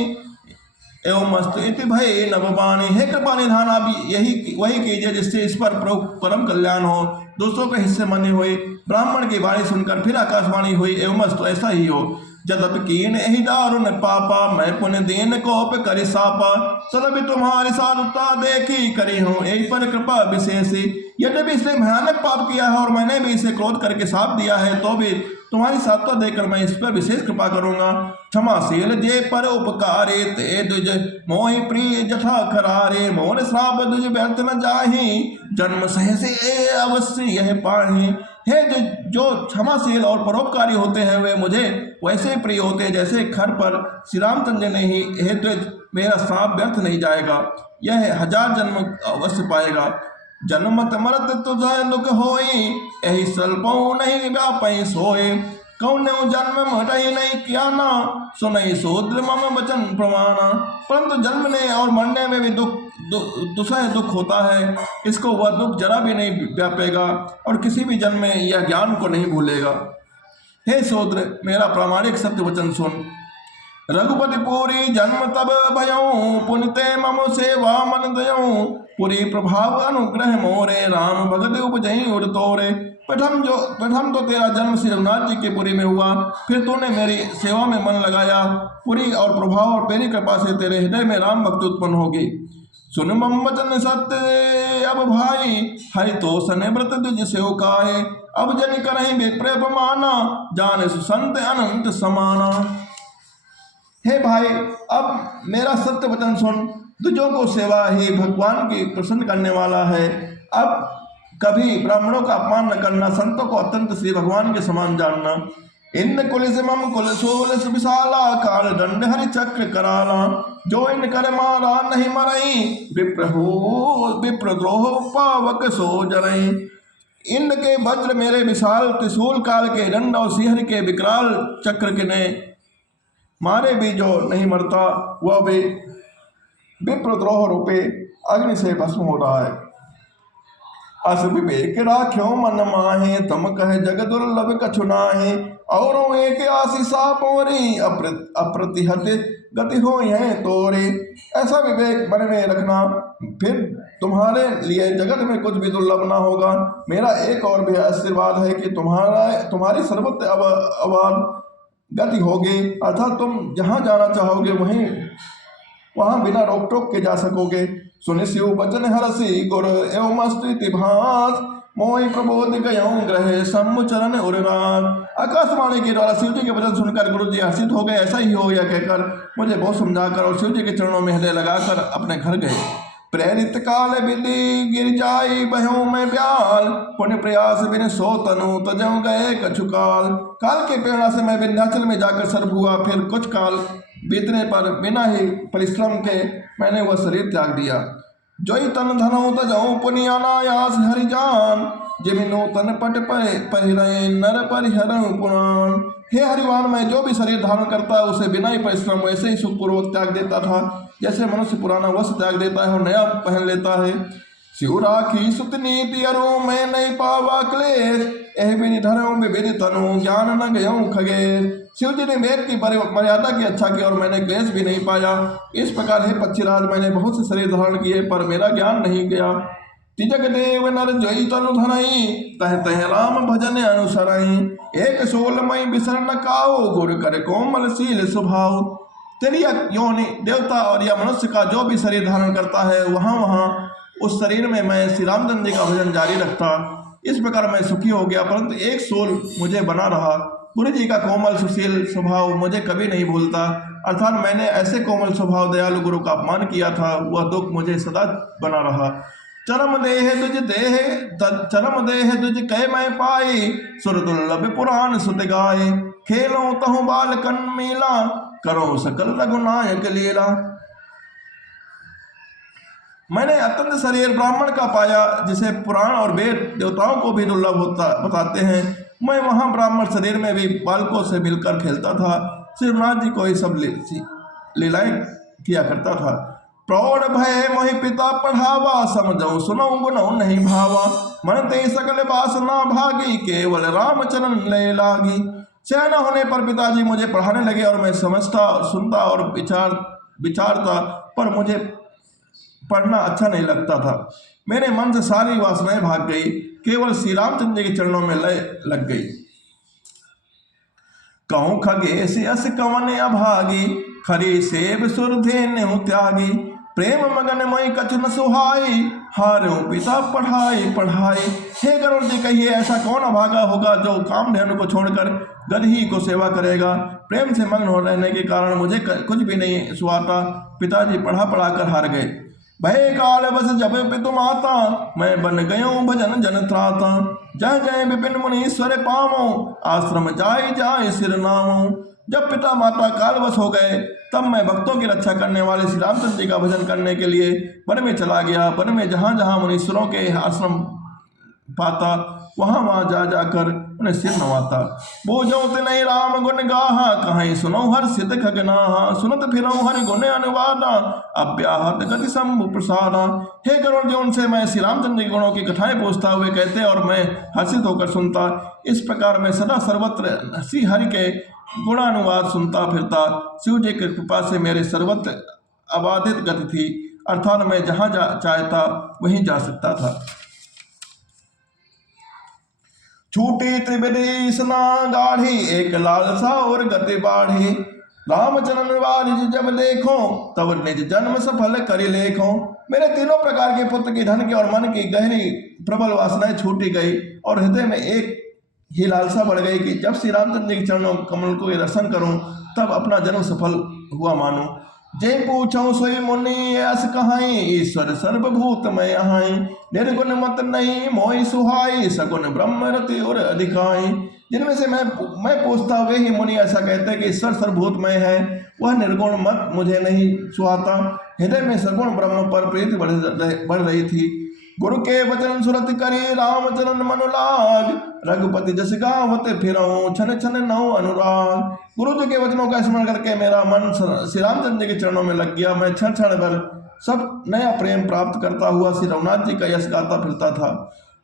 एवं मस्त इति भय नवबाणी। हे कृपा निधान, आप यही वही कीजिए जिससे इस पर परम कल्याण हो। दोस्तों के हिस्से मनी हुई, ब्राह्मण की वाणी सुनकर फिर आकाशवाणी हुई, एवं मस्त ऐसा ही हो। जदप कीन एहि दारुण पापा, मैं पुण्य दीन कोप करि सापा। तदपि तुम्हारी साधुता देखी करी हूँ, यही पर कृपा विशेषी। यद्यपि इसने भयानक पाप किया है और मैंने भी इसे क्रोध करके साप दिया है, तो भी तुम्हारी साधुता देखकर मैं इस पर विशेष कृपा करूंगा। क्षमाशील जे पर उपकारे, ते दुज मोहि प्रिय जथा खरारे। मोर श्राप दुज व्यर्थ न जाहि, जन्म सहसे अवश्य यह पाहि। हे जो क्षमाशील और परोपकारी होते हैं, वे मुझे वैसे प्रिय होते हैं जैसे खर पर श्री रामचंद्र ने ही। हे द्विज, मेरा श्राप व्यर्थ नहीं जाएगा, यह 1000 जन्म अवश्य पाएगा। जन्मत मरत तुझ दुख होई, यही स्वल्पो नहीं व्यापै सोए। कौन्यो जन्म मरई नहीं किया ना, सुनई शूद्र मम वचन प्रमाणा। परंतु जन्मने और मरने में भी दुसह दुख होता है, इसको वह दुख जरा भी नहीं व्यापेगा और किसी भी जन्म में यह ज्ञान को नहीं भूलेगा। हे शूद्र, मेरा प्रामाणिक सत्य वचन सुन। रघुपति पूरी जन्म तब भयऊँ, पुनिते मम सेवा मन दयऊँ। पुरी प्रभाव अनुग्रह मोरे, राम भगत उपजई उर तोरे। प्रथम तो तेरा जन्म श्री रघुनाथ जी के पुरी में हुआ, फिर तूने मेरी सेवा में मन लगाया। पुरी और प्रभाव और तेरी कृपा से तेरे हृदय में राम भक्ति उत्पन्न होगी। सुन मम वचन सत्य अब भाई, हरि तो सन व्रत द्विज सेव काहे। अब जन करहि विप्र माना, जाने सुसंत अनंत समाना। हे भाई, अब मेरा सत्य वचन सुन। द्विजों को सेवा ही भगवान की प्रसन्न करने वाला है। अब कभी ब्राह्मणों का अपमान न करना, संतों को अत्यंत श्री भगवान के समान जानना। इन कुलिस मम कुल सोलस विशाला, काल दंड हरि चक्र कराला। जो इन कर मारा नहीं मरई, विप्रद्रोह पावक सो जरई। इंद्र के वज्र मेरे विशाल त्रिशूल, काल के दंड और सिंह के विकराल चक्र के ने मारे भी जो नहीं मरता, वह भी विप्रद्रोह रूपे अग्नि से भस्म हो रहा है। अस विवेक राख्यो मन माहे, तम कह जग दुर्लभ कछु नाहे। और एक आशीषा पोरी, अप्रतिहत गति हो है तोरे। ऐसा विवेक मन में रखना, फिर तुम्हारे लिए जगत में कुछ भी दुर्लभ ना होगा। मेरा एक और भी आशीर्वाद है कि तुम्हारी सर्वत्र अबाध गति होगी, अर्थात तुम जहाँ जाना चाहोगे वहाँ बिना रोक टोक के जा सकोगे। सुनि शिव बचन हरसि गुर, एवं स्तुति भास। मोहि प्रबोध गयऊँ ग्रह, सम्मुचरण उर्रास। आकाशवाणी के द्वारा शिव जी के वचन सुनकर गुरु जी हर्षित हो गए। ऐसा ही हो यह कहकर मुझे बहुत समझाकर और शिव जी के चरणों में हृदय लगाकर अपने घर गए। प्रेरित काल विधि गिर जाई, बहूँ में ब्याल। पुण्य प्रयास बिन सो तनु, तजऊ गए कछु काल। काल के प्रेरणा से मैं विंध्याचल में जाकर सर्प हुआ, फिर कुछ काल बीतने पर बिना ही परिश्रम के मैंने वह शरीर त्याग दिया। जोई तन धनऊ तजऊ पुनियानायास हरिजान, जिमिनो तन पट परिहरे नर परिहरण पुराण। हे हरिवान, मैं जो भी शरीर धारण करता है उसे बिना ही परिश्रम वैसे ही सुखपूर्वक त्याग देता था, जैसे मनुष्य पुराना वस्त्र त्याग देता है और नया पहन लेता है। शिव राखी सुत नीति अरु, मैं नहीं पावा क्लेश। एह बिनि धरऊँ विविध तनु, ज्ञान न गयऊँ खगेश। शिव जी ने वेद की मर्यादा की अच्छा की और मैंने क्लेश भी नहीं पाया। इस प्रकार हे पक्षीराज, मैंने बहुत से शरीर धारण किए पर मेरा ज्ञान नहीं गया। तिजक देव नर जोई तनु धनई, तह तह राम भजन अनुसरई। एक सोलमई बिसर न काओ, गुर कर कोमल शील स्वभाव। तेरी योनि देवता और या मनुष्य का जो भी शरीर धारण करता है, वहाँ उस शरीर में मैं श्री रामचंद्र जी का भजन जारी रखता। इस प्रकार मैं सुखी हो गया, परंतु एक सोल मुझे बना रहा। गुरु जी का कोमल सुशील स्वभाव मुझे कभी नहीं भूलता। अर्थात मैंने ऐसे कोमल स्वभाव दयालु गुरु का अपमान किया था, वह दुख मुझे सदा बना रहा। चरम देह तुझ कह मैं पाई, सुर दुर्लभ पुराण सुत गाए। खेलो तहु बाल कन मीला, करो सकल रघुनायक लीला। मैंने अत्यंत शरीर ब्राह्मण का पाया, जिसे पुराण और वेद देवताओं को भी दुर्लभ होता बताते हैं। मैं वहां ब्राह्मण शरीर में भी बालकों से मिलकर खेलता था। श्री रघुनाथ जी को ही सब लीलाएं किया करता था। प्रौढ़ भय मोहि पिता पढ़ावा, समझऊ सुनऊ गुनऊ नहीं भावा। मन ते सकल वासना भागी, केवल राम चरण ले लागी। सयाना होने पर पिताजी मुझे पढ़ाने लगे और मैं समझता, सुनता और विचारता, पर मुझे पढ़ना अच्छा नहीं लगता था। मेरे मन से सारी वासनाएं भाग गई, केवल श्री रामचंद्र जी के चरणों में लग गई। कहूँ खगेश अस कवन अभागी, खरी सेब सुरधेनु त्यागी। प्रेम मगन मई कछु न सुहाई, हारो पिता पढ़ाई पढ़ाई। हे गरुड़ जी कहिए, ऐसा कौन अभागा होगा जो कामधेनु को छोड़कर गदही को सेवा करेगा। प्रेम से मग्न हो रहने के कारण मुझे कुछ भी नहीं सुहाता। पिताजी पढ़ा पढ़ा कर हार गए। भय काल बस जब पितु माता, मैं बन गयो भजन जन त्राता। जय जय विपिन मुनीश्वर पावो, आश्रम जाय जाय सिर नामो। जब पिता माता कालवश हो गए, तब मैं भक्तों की रक्षा करने वाले श्री रामचंद्र जी का भजन करने के लिए वन में चला गया। वन में जहाँ जहाँ मुनीश्वरों के आश्रम पाता, वहाँ वहाँ जा जाकर उन्हें सिर नवाता। बोझोत नहीं राम गुण गाहा, कहीं सुनो हर सिद्ध खगनाहा। सुनत फिरो हरि गुण अनुवादा, अव्याहत गति शंभु प्रसादा। हे गरुड़ जी, उनसे मैं श्री रामचंद्र के गुणों की कथाएं पूछता हुए कहते और मैं हर्षित होकर सुनता। इस प्रकार मैं सदा सर्वत्र श्री हरि के गुणानुवाद सुनता फिरता। शिव जी की कृपा से मेरे सर्वत्र अबाधित गति थी, अर्थात मैं जहाँ चाहता वहीं जा सकता था। छूटी त्रिविधि स्ना गाढ़ी, एक लालसा और गति बाढ़ी। रामचरण वारिज जब देखो, तब निज जन्म सफल करि लेखो। मेरे तीनों प्रकार के पुत्र की, धन की और मन की गहरी प्रबल वासनाएं छूटी गई और हृदय में एक ही लालसा बढ़ गई कि जब श्री रामचंद्र के चरणों कमल को दर्शन करूं, तब अपना जन्म सफल हुआ मानूं। जय पूछो सोई मुनि अस कहाई, ईश्वर सर्वभूत मैं अहाई। निर्गुण मत नहीं मोहि सुहाई, सगुण ब्रह्म रति और अधिकाई। जिनमें से मैं पूछता, वे ही मुनि ऐसा कहते कि ईश्वर सर्वभूत में है, वह निर्गुण मत मुझे नहीं सुहाता। हृदय में सगुण ब्रह्म पर प्रीति बढ़ रही थी। गुरु के वचन सुरत करे, रामचरण मनुलाग। रघुपति जस गावत फिरऊं, छन छन नौ अनुराग। गुरु जी के वचनों का स्मरण करके मेरा मन श्री रामचंद्र जी के चरणों में लग गया। मैं क्षण क्षण भर सब नया प्रेम प्राप्त करता हुआ श्री रघुनाथ जी का यश गाता फिरता था।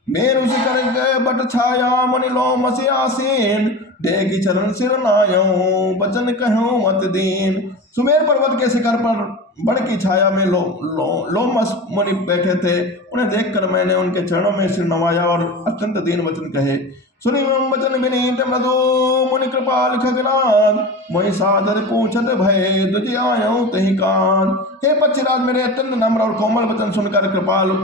मेरु शिखर गए बट छाया, मुनि लो मसी आसीन। देगी चरण सिर नायो, बचन कहूं मत दीन। सुमेर पर्वत के शिखर पर बड़ की छाया में लोमस मुनि बैठे थे। उन्हें देखकर मैंने उनके चरणों में सिर नवाया और अत्यंत दीन वचन कहे। सुनि वचन विनीत मृदु, मुनि कृपाल खगनाथ। मोहि सादर पूछत भय, तुझ आयो तहि कान। हे पक्षीराज, मेरे अत्यंत नम्र और कोमल वचन सुनकर कृपाल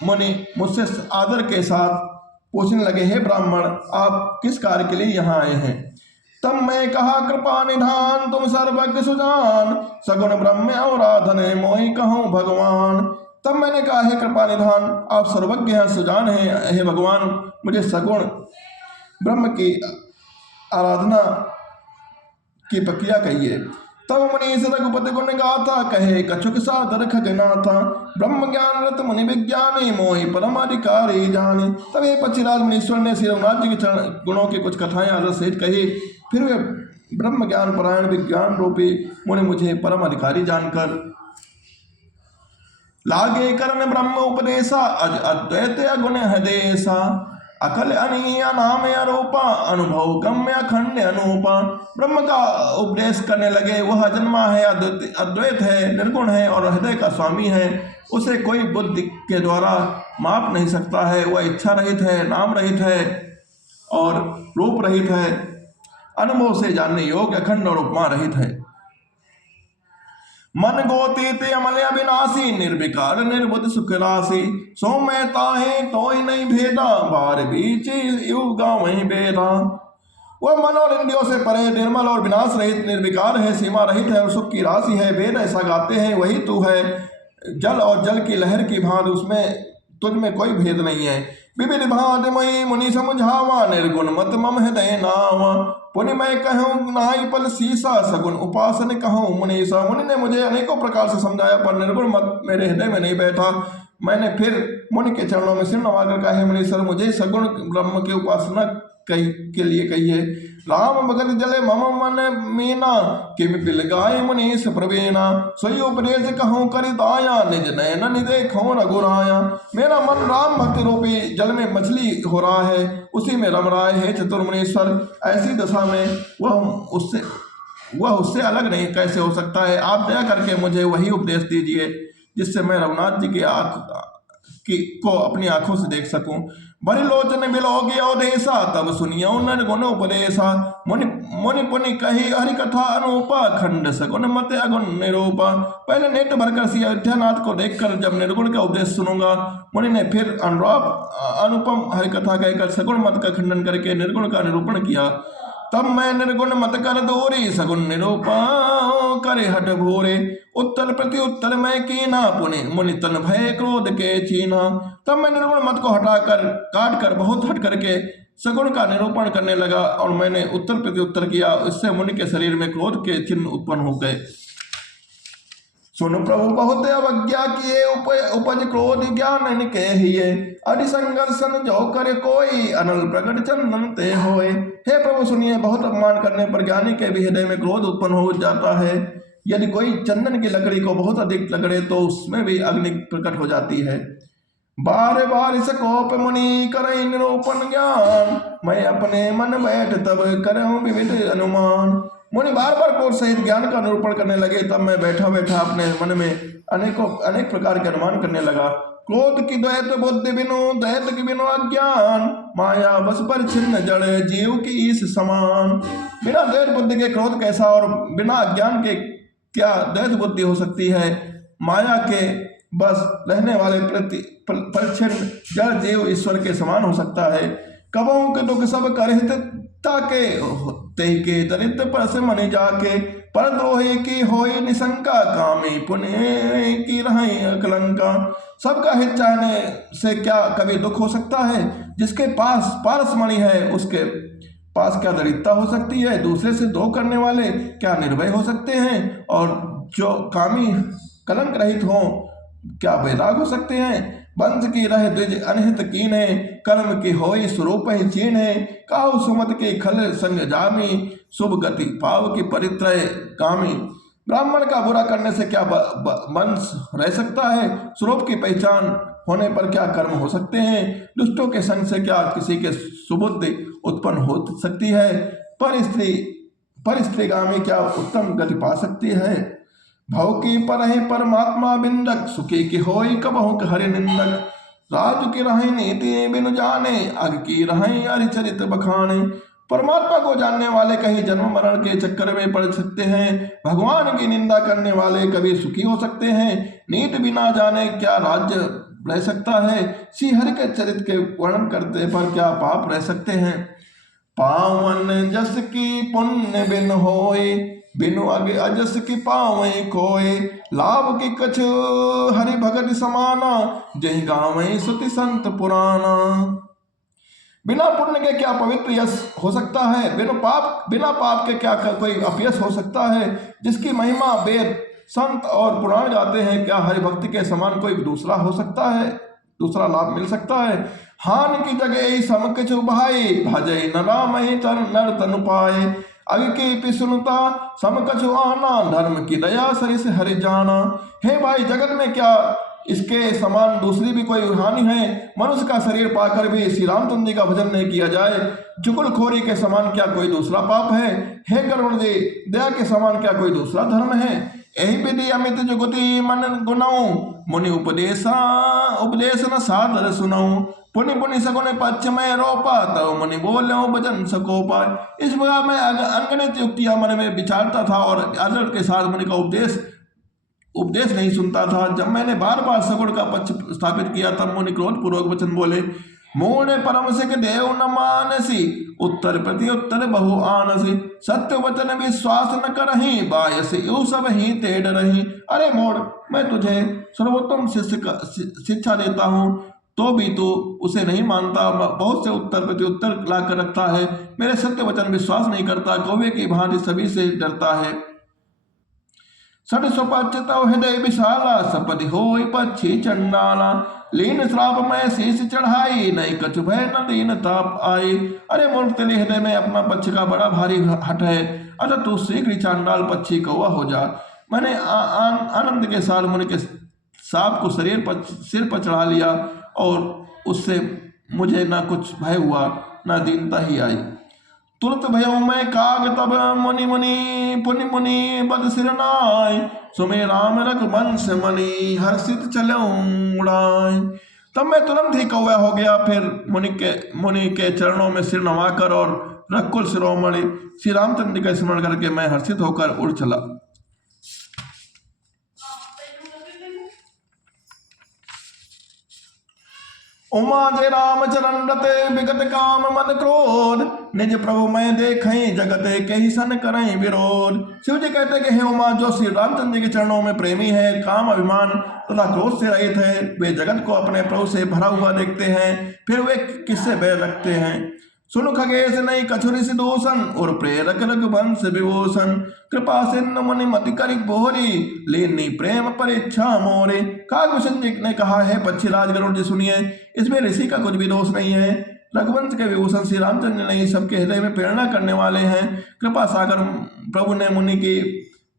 मुनि मुझसे आदर के साथ पूछने लगे, हे ब्राह्मण, आप किस कार्य के लिए यहाँ आए हैं। तब मैं कहा, कृपा निधान तुम सर्वज्ञ सुजान। सगुण ब्रह्म आराधन मोहि कहूँ भगवान। तब मैंने कहा, हे कृपा निधान, आप सर्वज्ञ हैं, सुजान हैं। हे भगवान, मुझे सगुण ब्रह्म की आराधना की प्रक्रिया कहिए। तब मुनीश रघुपति गुण गाथा, कहे कछुक सादर खगनाथा। ब्रह्म ज्ञान रत मुनि विज्ञानी, मोहि परम अधिकारी जाने। तब हे पक्षीराज, मुनीश्वर ने श्री रघुनाथ जी के गुणों की कुछ कथाएं आदर सहित कही। फिर वे ब्रह्म ज्ञान परायण विज्ञान रूपी मुनि मुझे परम अधिकारी जानकर लागे करण ब्रह्म उपदेशा। अज अद्वैत अगुण हदेशा, अकल अनीय नाम अरूपा। अनुभव गम्य अखंड अनूपा। ब्रह्म का उपदेश करने लगे। वह जन्मा है, अद्वैत है, निर्गुण है और हृदय का स्वामी है। उसे कोई बुद्धि के द्वारा माप नहीं सकता है। वह इच्छा रहित है, नाम रहित है और रूप रहित है। अनुभव से जानने योग्य, अखंड और उपमा रहित है। मन गोतीत अमल अविनाशी, निर्विकार निर्बुद्ध सुख राशि। सो मैं ताहे तो ही नहीं भेदा, बार बीच युगा वहीं बेदा। वह मन और इंद्रियों से परे, निर्मल और विनाश रहित, निर्विकार है, सीमा रहित है और सुख की राशि है। वेद ऐसा गाते हैं, वही तू है, जल और जल की लहर की भांति, उसमें तुझ में कोई भेद नहीं है। विविध भांति मई मुनि समझावा, निर्गुण मत मम हृदय नावा। पुनि मैं कहूँ नाई पल सीसा, सगुण उपासन कहूँ मुनीसा। मुनि ने मुझे अनेकों प्रकार से समझाया, पर निर्गुण मत मेरे हृदय में नहीं बैठा। मैंने फिर मुनि के चरणों में सिर नवाकर कहा, मुनीश्वर मुझे सगुण ब्रह्म की उपासना के लिए कहिए। राम भगत जले मम मन मीना, किम पिल गाय मुनीश प्रवीणा। सोई उपदेश कहूँ करि दाया, निज नयन देखो रघुराया। मेरा मन राम भक्ति रूपी जल में मछली हो रहा है, उसी में रम रहा है चतुर मुनीश्वर। ऐसी दशा में वह उससे अलग नहीं कैसे हो सकता है। आप दया करके मुझे वही उपदेश दीजिए जिससे मैं रघुनाथ जी को अपनी आंखों से देख सकूं। बड़ी लोचन बिलोगी अवधेशा, तब सुनियो निर्गुण उपदेशा। मुनि पुनि कही हरि कथा अनुपा, खंड सगुन मत अगुण निरूपा। पहले नेत्र भरकर श्री अयोध्यानाथ को देखकर जब निर्गुण का उपदेश सुनूंगा। मुनि ने फिर अनुपम हरि कथा कहकर सगुण मत का खंडन करके निर्गुण का निरूपण किया। तब मैं निर्गुण मत कर दूरी, सगुण निरूपा करे हट भूरे। उत्तर प्रति उत्तर मैं कीना, पुनि मुनि तन भय क्रोध के चीना। तब मैं निर्गुण मत को हटाकर काट कर बहुत हट करके सगुण का निरूपण करने लगा और मैंने उत्तर प्रति उत्तर किया। इससे मुनि के शरीर में क्रोध के चिन्ह उत्पन्न हो गए। सुन प्रभु बहुत अवज्ञा किए, उपज क्रोध ज्ञान निके हिये। अति संघर्षण जो करे कोई, अनल प्रकट चंदन ते होए। हे प्रभु सुनिए, बहुत अपमान करने पर ज्ञानी के भी हृदय में क्रोध उत्पन्न हो जाता है। यदि कोई चंदन की लकड़ी को बहुत अधिक लगड़े तो उसमें भी अग्नि प्रकट हो जाती है। बार बार इस कोप मुनि करई निरूपण ज्ञान, मैं अपने मन बैठ तब करऊं विविध अनुमान। मुनि बार बार क्रोध सहित ज्ञान का निरूपण करने लगे, तब मैं बैठा बैठा अपने मन में अनेक प्रकार के अनुमान करने लगा। क्रोध की द्वैत बुद्धि बिनु, दैत की बिनु अज्ञान, माया बस पर छिन्न जड़ जीव की इस समान। बिना द्वैत बुद्धि के क्रोध कैसा और बिना अज्ञान के क्या द्वैत बुद्धि हो सकती है। माया के बस रहने वाले परिच्छिन्न जड़ जीव ईश्वर के समान हो सकता है। कबहू के दुख सब करहित ताके, ते के दरिद्र पर से मनि जाके। पर द्रोही की होई निशंका, कामी पुण्य की रही अकलंका। सबका हित चाहने से क्या कभी दुख हो सकता है। जिसके पास पारस मणि है उसके पास क्या दरिद्रता हो सकती है। दूसरे से द्रोह करने वाले क्या निर्भय हो सकते हैं, और जो कामी कलंक रहित हो क्या वैराग हो सकते हैं। वंश की रह द्विज अनहित कीने, कर्म की होई स्वरूप ही चीन्हे। काहु सुमत के खल संग जामी, शुभ गति पाव की परित्रय कामी। ब्राह्मण का बुरा करने से क्या वंश रह सकता है। स्वरूप की पहचान होने पर क्या कर्म हो सकते हैं। दुष्टों के संग से क्या किसी के सुबुद्धि उत्पन्न हो सकती है। पर स्त्रीगामी क्या उत्तम गति पा सकती है। भव की पर है परमात्मा बिंदक, सुखी की होई कबहु हरि निंदक। राजु की रहे नीति बिनु जाने, अग की रहे हरिचरित बखाने। परमात्मा को जानने वाले कहीं जन्म मरण के चक्कर में पड़ सकते हैं। भगवान की निंदा करने वाले कभी सुखी हो सकते हैं। नीत बिना जाने क्या राज्य रह सकता है। श्री हरि के चरित्र के वर्णन करते पर क्या पाप रह सकते हैं। पावन जस की पुण्य बिन होए, बिनु अगे अजस की पावे कोय। लाभ की कछ हरि भगत समाना, जय गावे सुति संत पुराना। बिना पुण्य के क्या पवित्र यश हो सकता है। बिना पाप के क्या कोई अपयश हो सकता है। जिसकी महिमा वेद संत और पुराण गाते हैं, क्या हरि भक्ति के समान कोई दूसरा हो सकता है, दूसरा लाभ मिल सकता है। हान की जगह सम कछु भाई, भजय न राम नर तनु पाए। अग के पिसुनता सम कछु आना, धर्म की दया सरिस हरि जाना। हे भाई, जगत में क्या इसके समान दूसरी भी कोई हानि है। मनुष्य का शरीर पाकर भी श्री रामचंद्र जी का भजन नहीं किया जाए। चुगलखोरी के समान क्या कोई दूसरा पाप है। हे करुण जी, दया के समान क्या कोई दूसरा धर्म है। यही विधि अमित जुगति मन गुनाऊं, मुनि उपदेश न सादर सुनाऊं। पुनि पुनि सगुन पक्ष में रोपा, तब मुनि बोलो भजन सकोपा। इस प्रकार मैं अनगणित युक्तियां मन में विचारता था और आदर के साथ मुनि का उपदेश नहीं सुनता था। जब मैंने बार बार सगुण का पक्ष स्थापित किया, तब मुनि क्रोध पूर्वक वचन बोले। मूढ़ परम सिख देव न मानसी, उत्तर प्रति उत्तर बहु आनसी, सत्य वचन विश्वास न करही, बायस यू सब ही तेड़ रही। अरे मूढ़, मैं तुझे सर्वोत्तम शिक्षा देता हूँ तो भी तू उसे नहीं मानता, बहुत से उत्तर प्रति उत्तर ला कर रखता है, मेरे सत्य वचन विश्वास नहीं करता, कौवे की भांति सभी से डरता है। सठ सुपच्युतौ हृदय विशाला, सपति होई पक्षी चंडाला, लीन श्राप में शीश चढ़ाई, नहीं कछु भय न दीन ताप आई। अरे मूर्ख, तेरे हृदय में अपना पक्ष का बड़ा भारी हट है, अतः तू शीघ्र ही चांडाल पक्षी कौवा हो जा। मैंने आनंद के साथ मुनि के सांप को सिर पर चढ़ा लिया और उससे मुझे ना कुछ भय हुआ ना दीनता ही आई। तुरंत भयो मैं काग तब मुनि मुनि पुनि मुनि बद सिर नाय, सुमे राम रघुवंश मणि हर्षित चलो उड़ाय। तब मैं तुरंत ही कौवा हो गया, फिर मुनि के चरणों में सिर नवाकर और रघुकुल शिरोमणि श्री रामचंद्र का स्मरण करके मैं हर्षित होकर उड़ चला। उमा जय राम चरण रते, विगत काम मन क्रोध, निज प्रभु मैं देखें जगते कही सन करें विरोध। शिव जी कहते कि हे उमा, जो श्री रामचंद्र के चरणों में प्रेमी है, काम अभिमान तथा क्रोध से रहित है, वे जगत को अपने प्रभु से भरा हुआ देखते हैं, फिर वे किससे बैर रखते हैं। सुन खगेश नहीं कछुरि दूषण, और प्रेरक रघुवंश विभूषण, कृपा सिंधु मुनि मति करि बोहरी, लीनी प्रेम परीक्षा मोरे। काकभूषण जी ने कहा है पक्षीराज गरुड़ जी सुनिए, इसमें ऋषि का कुछ भी दोष नहीं है। रघुवंश के विभूषण श्री रामचंद्र नहीं सबके हृदय में प्रेरणा करने वाले हैं। कृपा सागर प्रभु ने मुनि की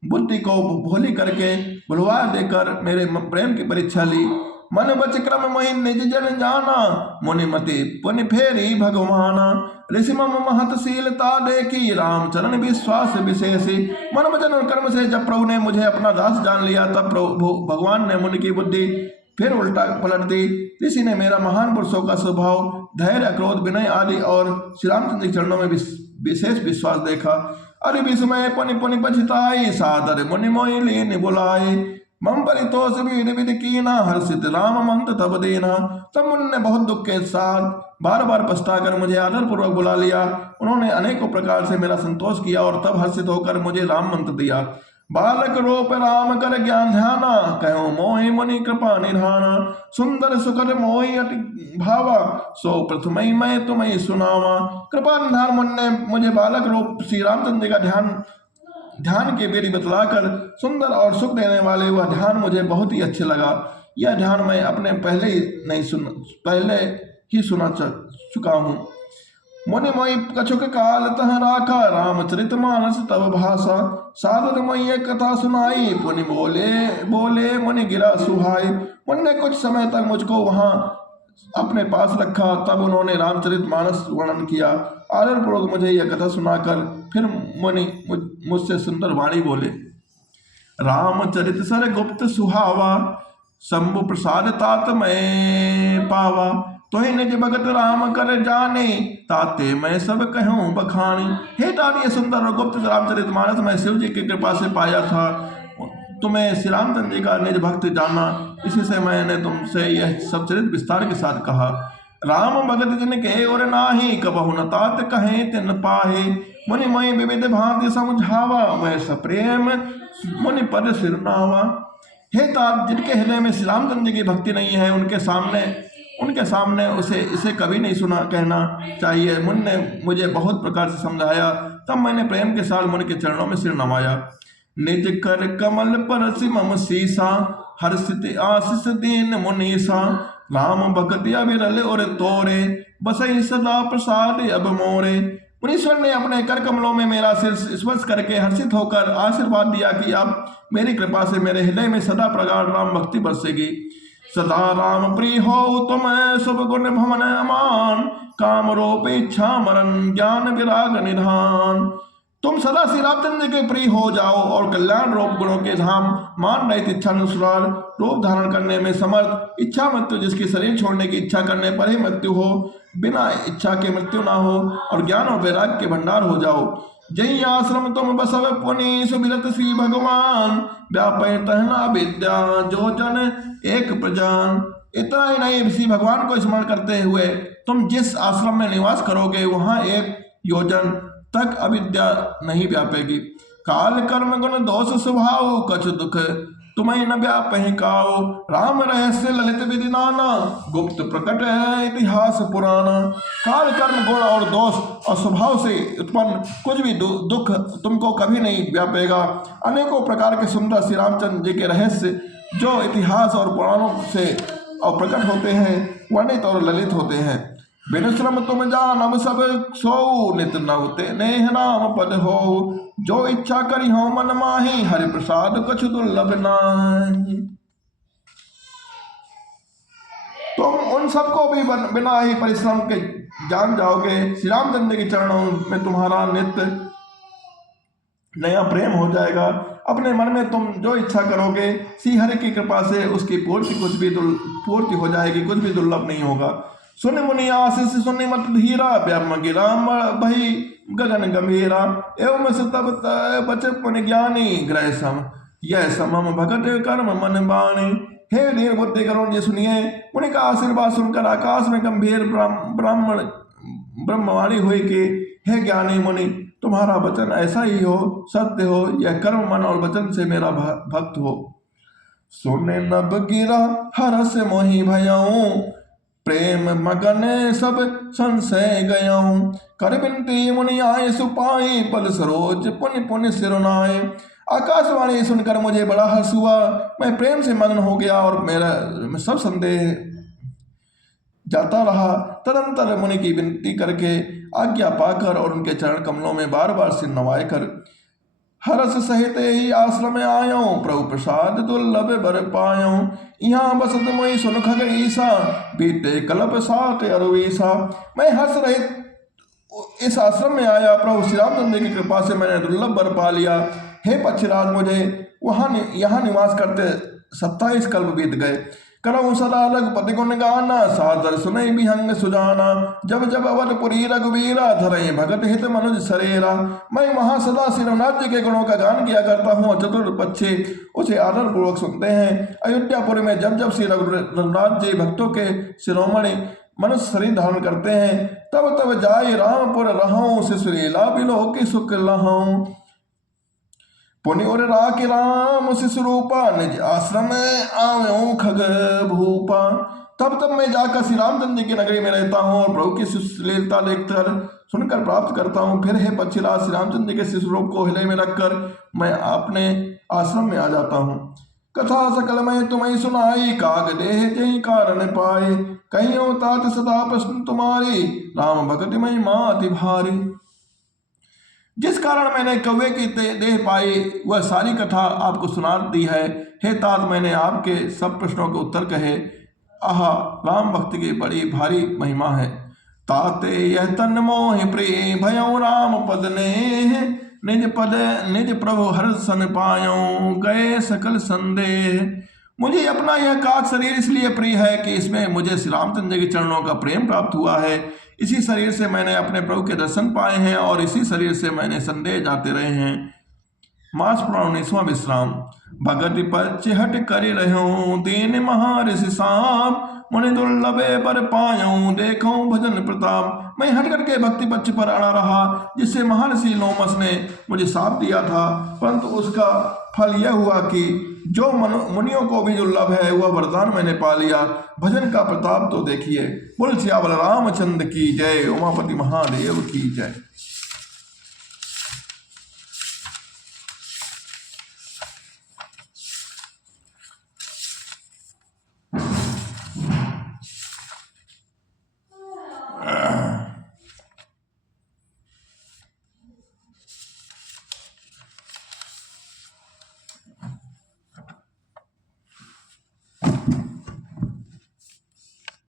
बुद्धि को भोली करके भुलवा देकर मेरे प्रेम की परीक्षा ली। मन बच क्रम मोहि निज जन जाना, मुनि मति पुनि फेरी भगवाना, ऋषि मम महतशीलता देखी, राम चरण विश्वास विशेषी। मन वचन और कर्म से जब प्रभु ने मुझे अपना दास जान लिया, तब प्रभु भगवान ने मुनि की बुद्धि फिर उल्टा पलट दी। ऋषि ने मेरा महान पुरुषों का स्वभाव, धैर्य, क्रोध, विनय आदि और श्री रामचंद्र के चरणों में विशेष विश्वास देखा। अरे विस्मय पुनि पुनि पछताई, सादर मुनि मोहि लीन बुलाए, मम परितोष विधि विधि कीना, हर्षित राम मंत तब देना। तब मुनि ने बहुत दुख के साथ बार बार पछताकर मुझे आदर पूर्वक बुला लिया। उन्होंने अनेकों प्रकार से मेरा संतोष किया और तब हर्षित होकर मुझे राम मंत्र दिया। बालक रूप राम कर ज्ञान ध्याना, कहो मोहि मुनि कृपा निधाना, सुंदर सुकर मोहि अति भावा, सो प्रथम मैं तुम्हें सुनावा। कृपा निधान मुनि ने मुझे बालक रूप श्री रामचंद्र का ध्यान के बेरी बतलाकर सुंदर और सुख देने वाले वह ध्यान मुझे बहुत ही अच्छे लगा। यह ध्यान मैं अपने पहले ही सुना चुका हूँ। मुनि मोहि कछुक काल तह राखा, रामचरित मानस तब भाषा, सादर मोहि कथा सुनाई, पुनि बोले मुनि गिरा सुहाई। मुनि ने कुछ समय तक मुझको वहाँ अपने पास रखा, तब उन्होंने रामचरित मानस वर्णन किया। आदर पूर्वक मुझे यह कथा सुनाकर फिर मुनि मुझसे सुंदर वाणी बोले। रामचरित सर गुप्त सुहावा, शंभु प्रसाद तात मैं पावा, तो ही निज भगत राम कर जाने, ताते मैं सब कहूँ बखानी। हे तात, ये सुंदर और गुप्त रामचरित मानस मैं शिव जी की कृपा से पाया था। तुम्हें श्री रामचंद्र जी का निज भक्त जानना, इसी से मैंने तुमसे यह सब चरित विस्तार के साथ कहा। राम भगत जिन के और नाही, कबहु न तात कहे तिन पाहे, मुनि मोहि विविध भांति समझावा, वह सप्रेम मुनि पद सिरनावा। हे तात, जिनके हृदय में श्री रामचंद्र की भक्ति नहीं है, उनके सामने उसे इसे कभी नहीं सुना कहना चाहिए। मुनि ने मुझे बहुत प्रकार से समझाया, तब मैंने प्रेम के साथ मुनि के चरणों में सिर नवाया। निज कर कमल परसि मम सीसा, हर्षित आशीष दीन मुनीसा, राम भक्ति अविरल और तोरे, बसई सदा प्रसाद अब मोरे। मुनीश्वर ने अपने कर कमलों में मेरा सिर स्पर्श करके हर्षित होकर आशीर्वाद दिया कि अब मेरी कृपा से मेरे हृदय में सदा प्रगाढ़ राम भक्ति बरसेगी। सदा राम प्रिय हो तुम, शुभ गुण भवन अमान, काम रूप इच्छा मरण, ज्ञान विराग निधान। तुम सदा श्री रामचंद्र के प्रिय हो जाओ और कल्याण रूप गुणों के धाम, मान रहित इच्छा अनुसार रूप धारण करने में समर्थ, इच्छा मृत्यु जिसकी शरीर छोड़ने की इच्छा करने पर ही मृत्यु हो, बिना इच्छा के मृत्यु ना हो, और ज्ञान और वैराग्य के भंडार हो जाओ। जय आश्रम तुम बसव पुनि सुमिरत श्री भगवान, व्यापय तहना विद्या जो जन एक प्रजान। इतना ही नहीं, श्री भगवान को स्मरण करते हुए तुम जिस आश्रम में निवास करोगे वहां एक योजन तक अविद्या नहीं व्यापेगी। काल कर्म गुण दोष स्वभाव कछ दुख तुम्हें न व्यापहि काओ, राम रहस्य ललित विधि नाना, गुप्त प्रकट है इतिहास पुराना। काल कर्म गुण और दोष और स्वभाव से उत्पन्न कुछ भी दुख तुमको कभी नहीं व्यापेगा। अनेकों प्रकार के सुंदर श्री रामचंद्र जी के रहस्य जो इतिहास और पुराणों से और प्रकट होते हैं, वर्णित और ललित होते हैं। बिन श्रम तुम जानब सब सो, नित नवते नेह नाम पद हो, जो इच्छा करी हो मन माही, हरि प्रसाद कछु दुर्लभ नाही। तुम उन सबको भी बिना ही परिश्रम के जान जाओगे। श्री रामचंद्र के चरणों में तुम्हारा नित्य नया प्रेम हो जाएगा। अपने मन में तुम जो इच्छा करोगे श्री हरि की कृपा से उसकी पूर्ति हो जाएगी, कुछ भी दुर्लभ नहीं होगा। सुन मुनि आशीष सुनि मत धीरा, ब्रह्म गिरा भई गगन गंभीरा, एवं तब बचे पुनि ज्ञानी, ग्रह सम यह समम भगत कर्म मन बाणी। हे धीर बुद्धि करुण जी सुनिए, मुनि का आशीर्वाद सुनकर आकाश में गंभीर ब्रह्मवाणी हुई कि हे ज्ञानी मुनि, तुम्हारा वचन ऐसा ही हो, सत्य हो, यह कर्म मन और वचन से मेरा भक्त हो। सुने नभ गिरा हरस मोहि भयाऊं, प्रेम मगन सब संशय गयाऊं, कर बिनती मुनि आए सुपाई, पल सरोज पुनि पुनि सिरुनाए। आकाशवाणी सुनकर मुझे बड़ा हर्ष हुआ, मैं प्रेम से मग्न हो गया और मेरा सब संदेह जाता रहा। तदंतर मुनि की विनती करके आज्ञा पाकर और उनके चरण कमलों में बार बार सिर नवाए कर हरस सहित ही आश्रम में आयो, प्रभु प्रसाद दुर्लभ बर पायो। यहाँ बसत मोई सुन खग ईसा, बीते कल्प सात अरुईसा। मैं हर्ष रहित इस आश्रम में आया, प्रभु श्री रामचंद्र की कृपा से मैंने दुर्लभ बर पा लिया। हे पक्षीराज, मुझे यहाँ निवास करते 27 कल्प बीत गए। करऊँ सदा रघुपति गुण गाना, सादर सुनई विहंग सुजाना। जब जब अवधपुरी रघुवीरा, धरई भगत हित मनुज सरेरा। मैं वहाँ सदा श्री रघुनाथ जी के गुणों का गान किया करता हूँ, चतुर पक्षी उसे आदर पूर्वक सुनते हैं। अयोध्यापुर में जब जब श्री रघुनाथ जी भक्तों के शिरोमणि मनुष्य शरीर धारण करते हैं, तब तब जाय रामपुर रहूं, शिशुलीला बिलो की सुख लहूं। पुनि उर राखि राम शिशुरूपा, निज आश्रम आव्यों खग भूपा। तब तब मैं जाकर श्री रामचंद्र जी की नगरी में रहता हूँ और प्रभु की शिशुलीलता देखकर सुनकर प्राप्त करता हूँ। फिर हे पक्षीराज, श्री रामचंद्र जी के शिशुरूप को हृदय में रखकर मैं अपने आश्रम में आ जाता हूँ। कथा सकल मैं तुम्हें सुनाई, काग देह जय कारण पाए। कहियो तात सदा प्रश्न तुम्हारी, राम भगति महिमा अति भारी। जिस कारण मैंने कौवे की देह पाई वह सारी कथा आपको सुना दी है। हे तात, मैंने आपके सब प्रश्नों के उत्तर कहे। आहा, राम भक्ति की बड़ी भारी महिमा है। ताते यह तन मोहि प्रिय, भयउ राम पद ने, निज प्रभु हर्षन पायऊं, गए सकल संदेह। मुझे अपना यह काक शरीर इसलिए प्रिय है कि इसमें मुझे श्री रामचंद्र के चरणों का प्रेम प्राप्त हुआ है। इसी शरीर से मैंने अपने प्रभु के दर्शन पाए हैं और इसी शरीर से मैंने संदेह जाते रहे हैं। मास पुराण 19वां विश्राम। भगति पच्च हट कर रहूं, दीन महाऋषि साप, मुनि दुर्लभे पर पायूं, देखूं भजन प्रताप। मैं हट करके भक्ति पक्ष पर अड़ा रहा, जिससे महर्षि लोमस ने मुझे साप दिया था, परंतु उसका फल यह हुआ कि जो मुनियों को भी दुर्लभ है वह वरदान मैंने पा लिया। भजन का प्रताप तो देखिए। बोल सियावर रामचंद्र की जय, उमापति महादेव की जय।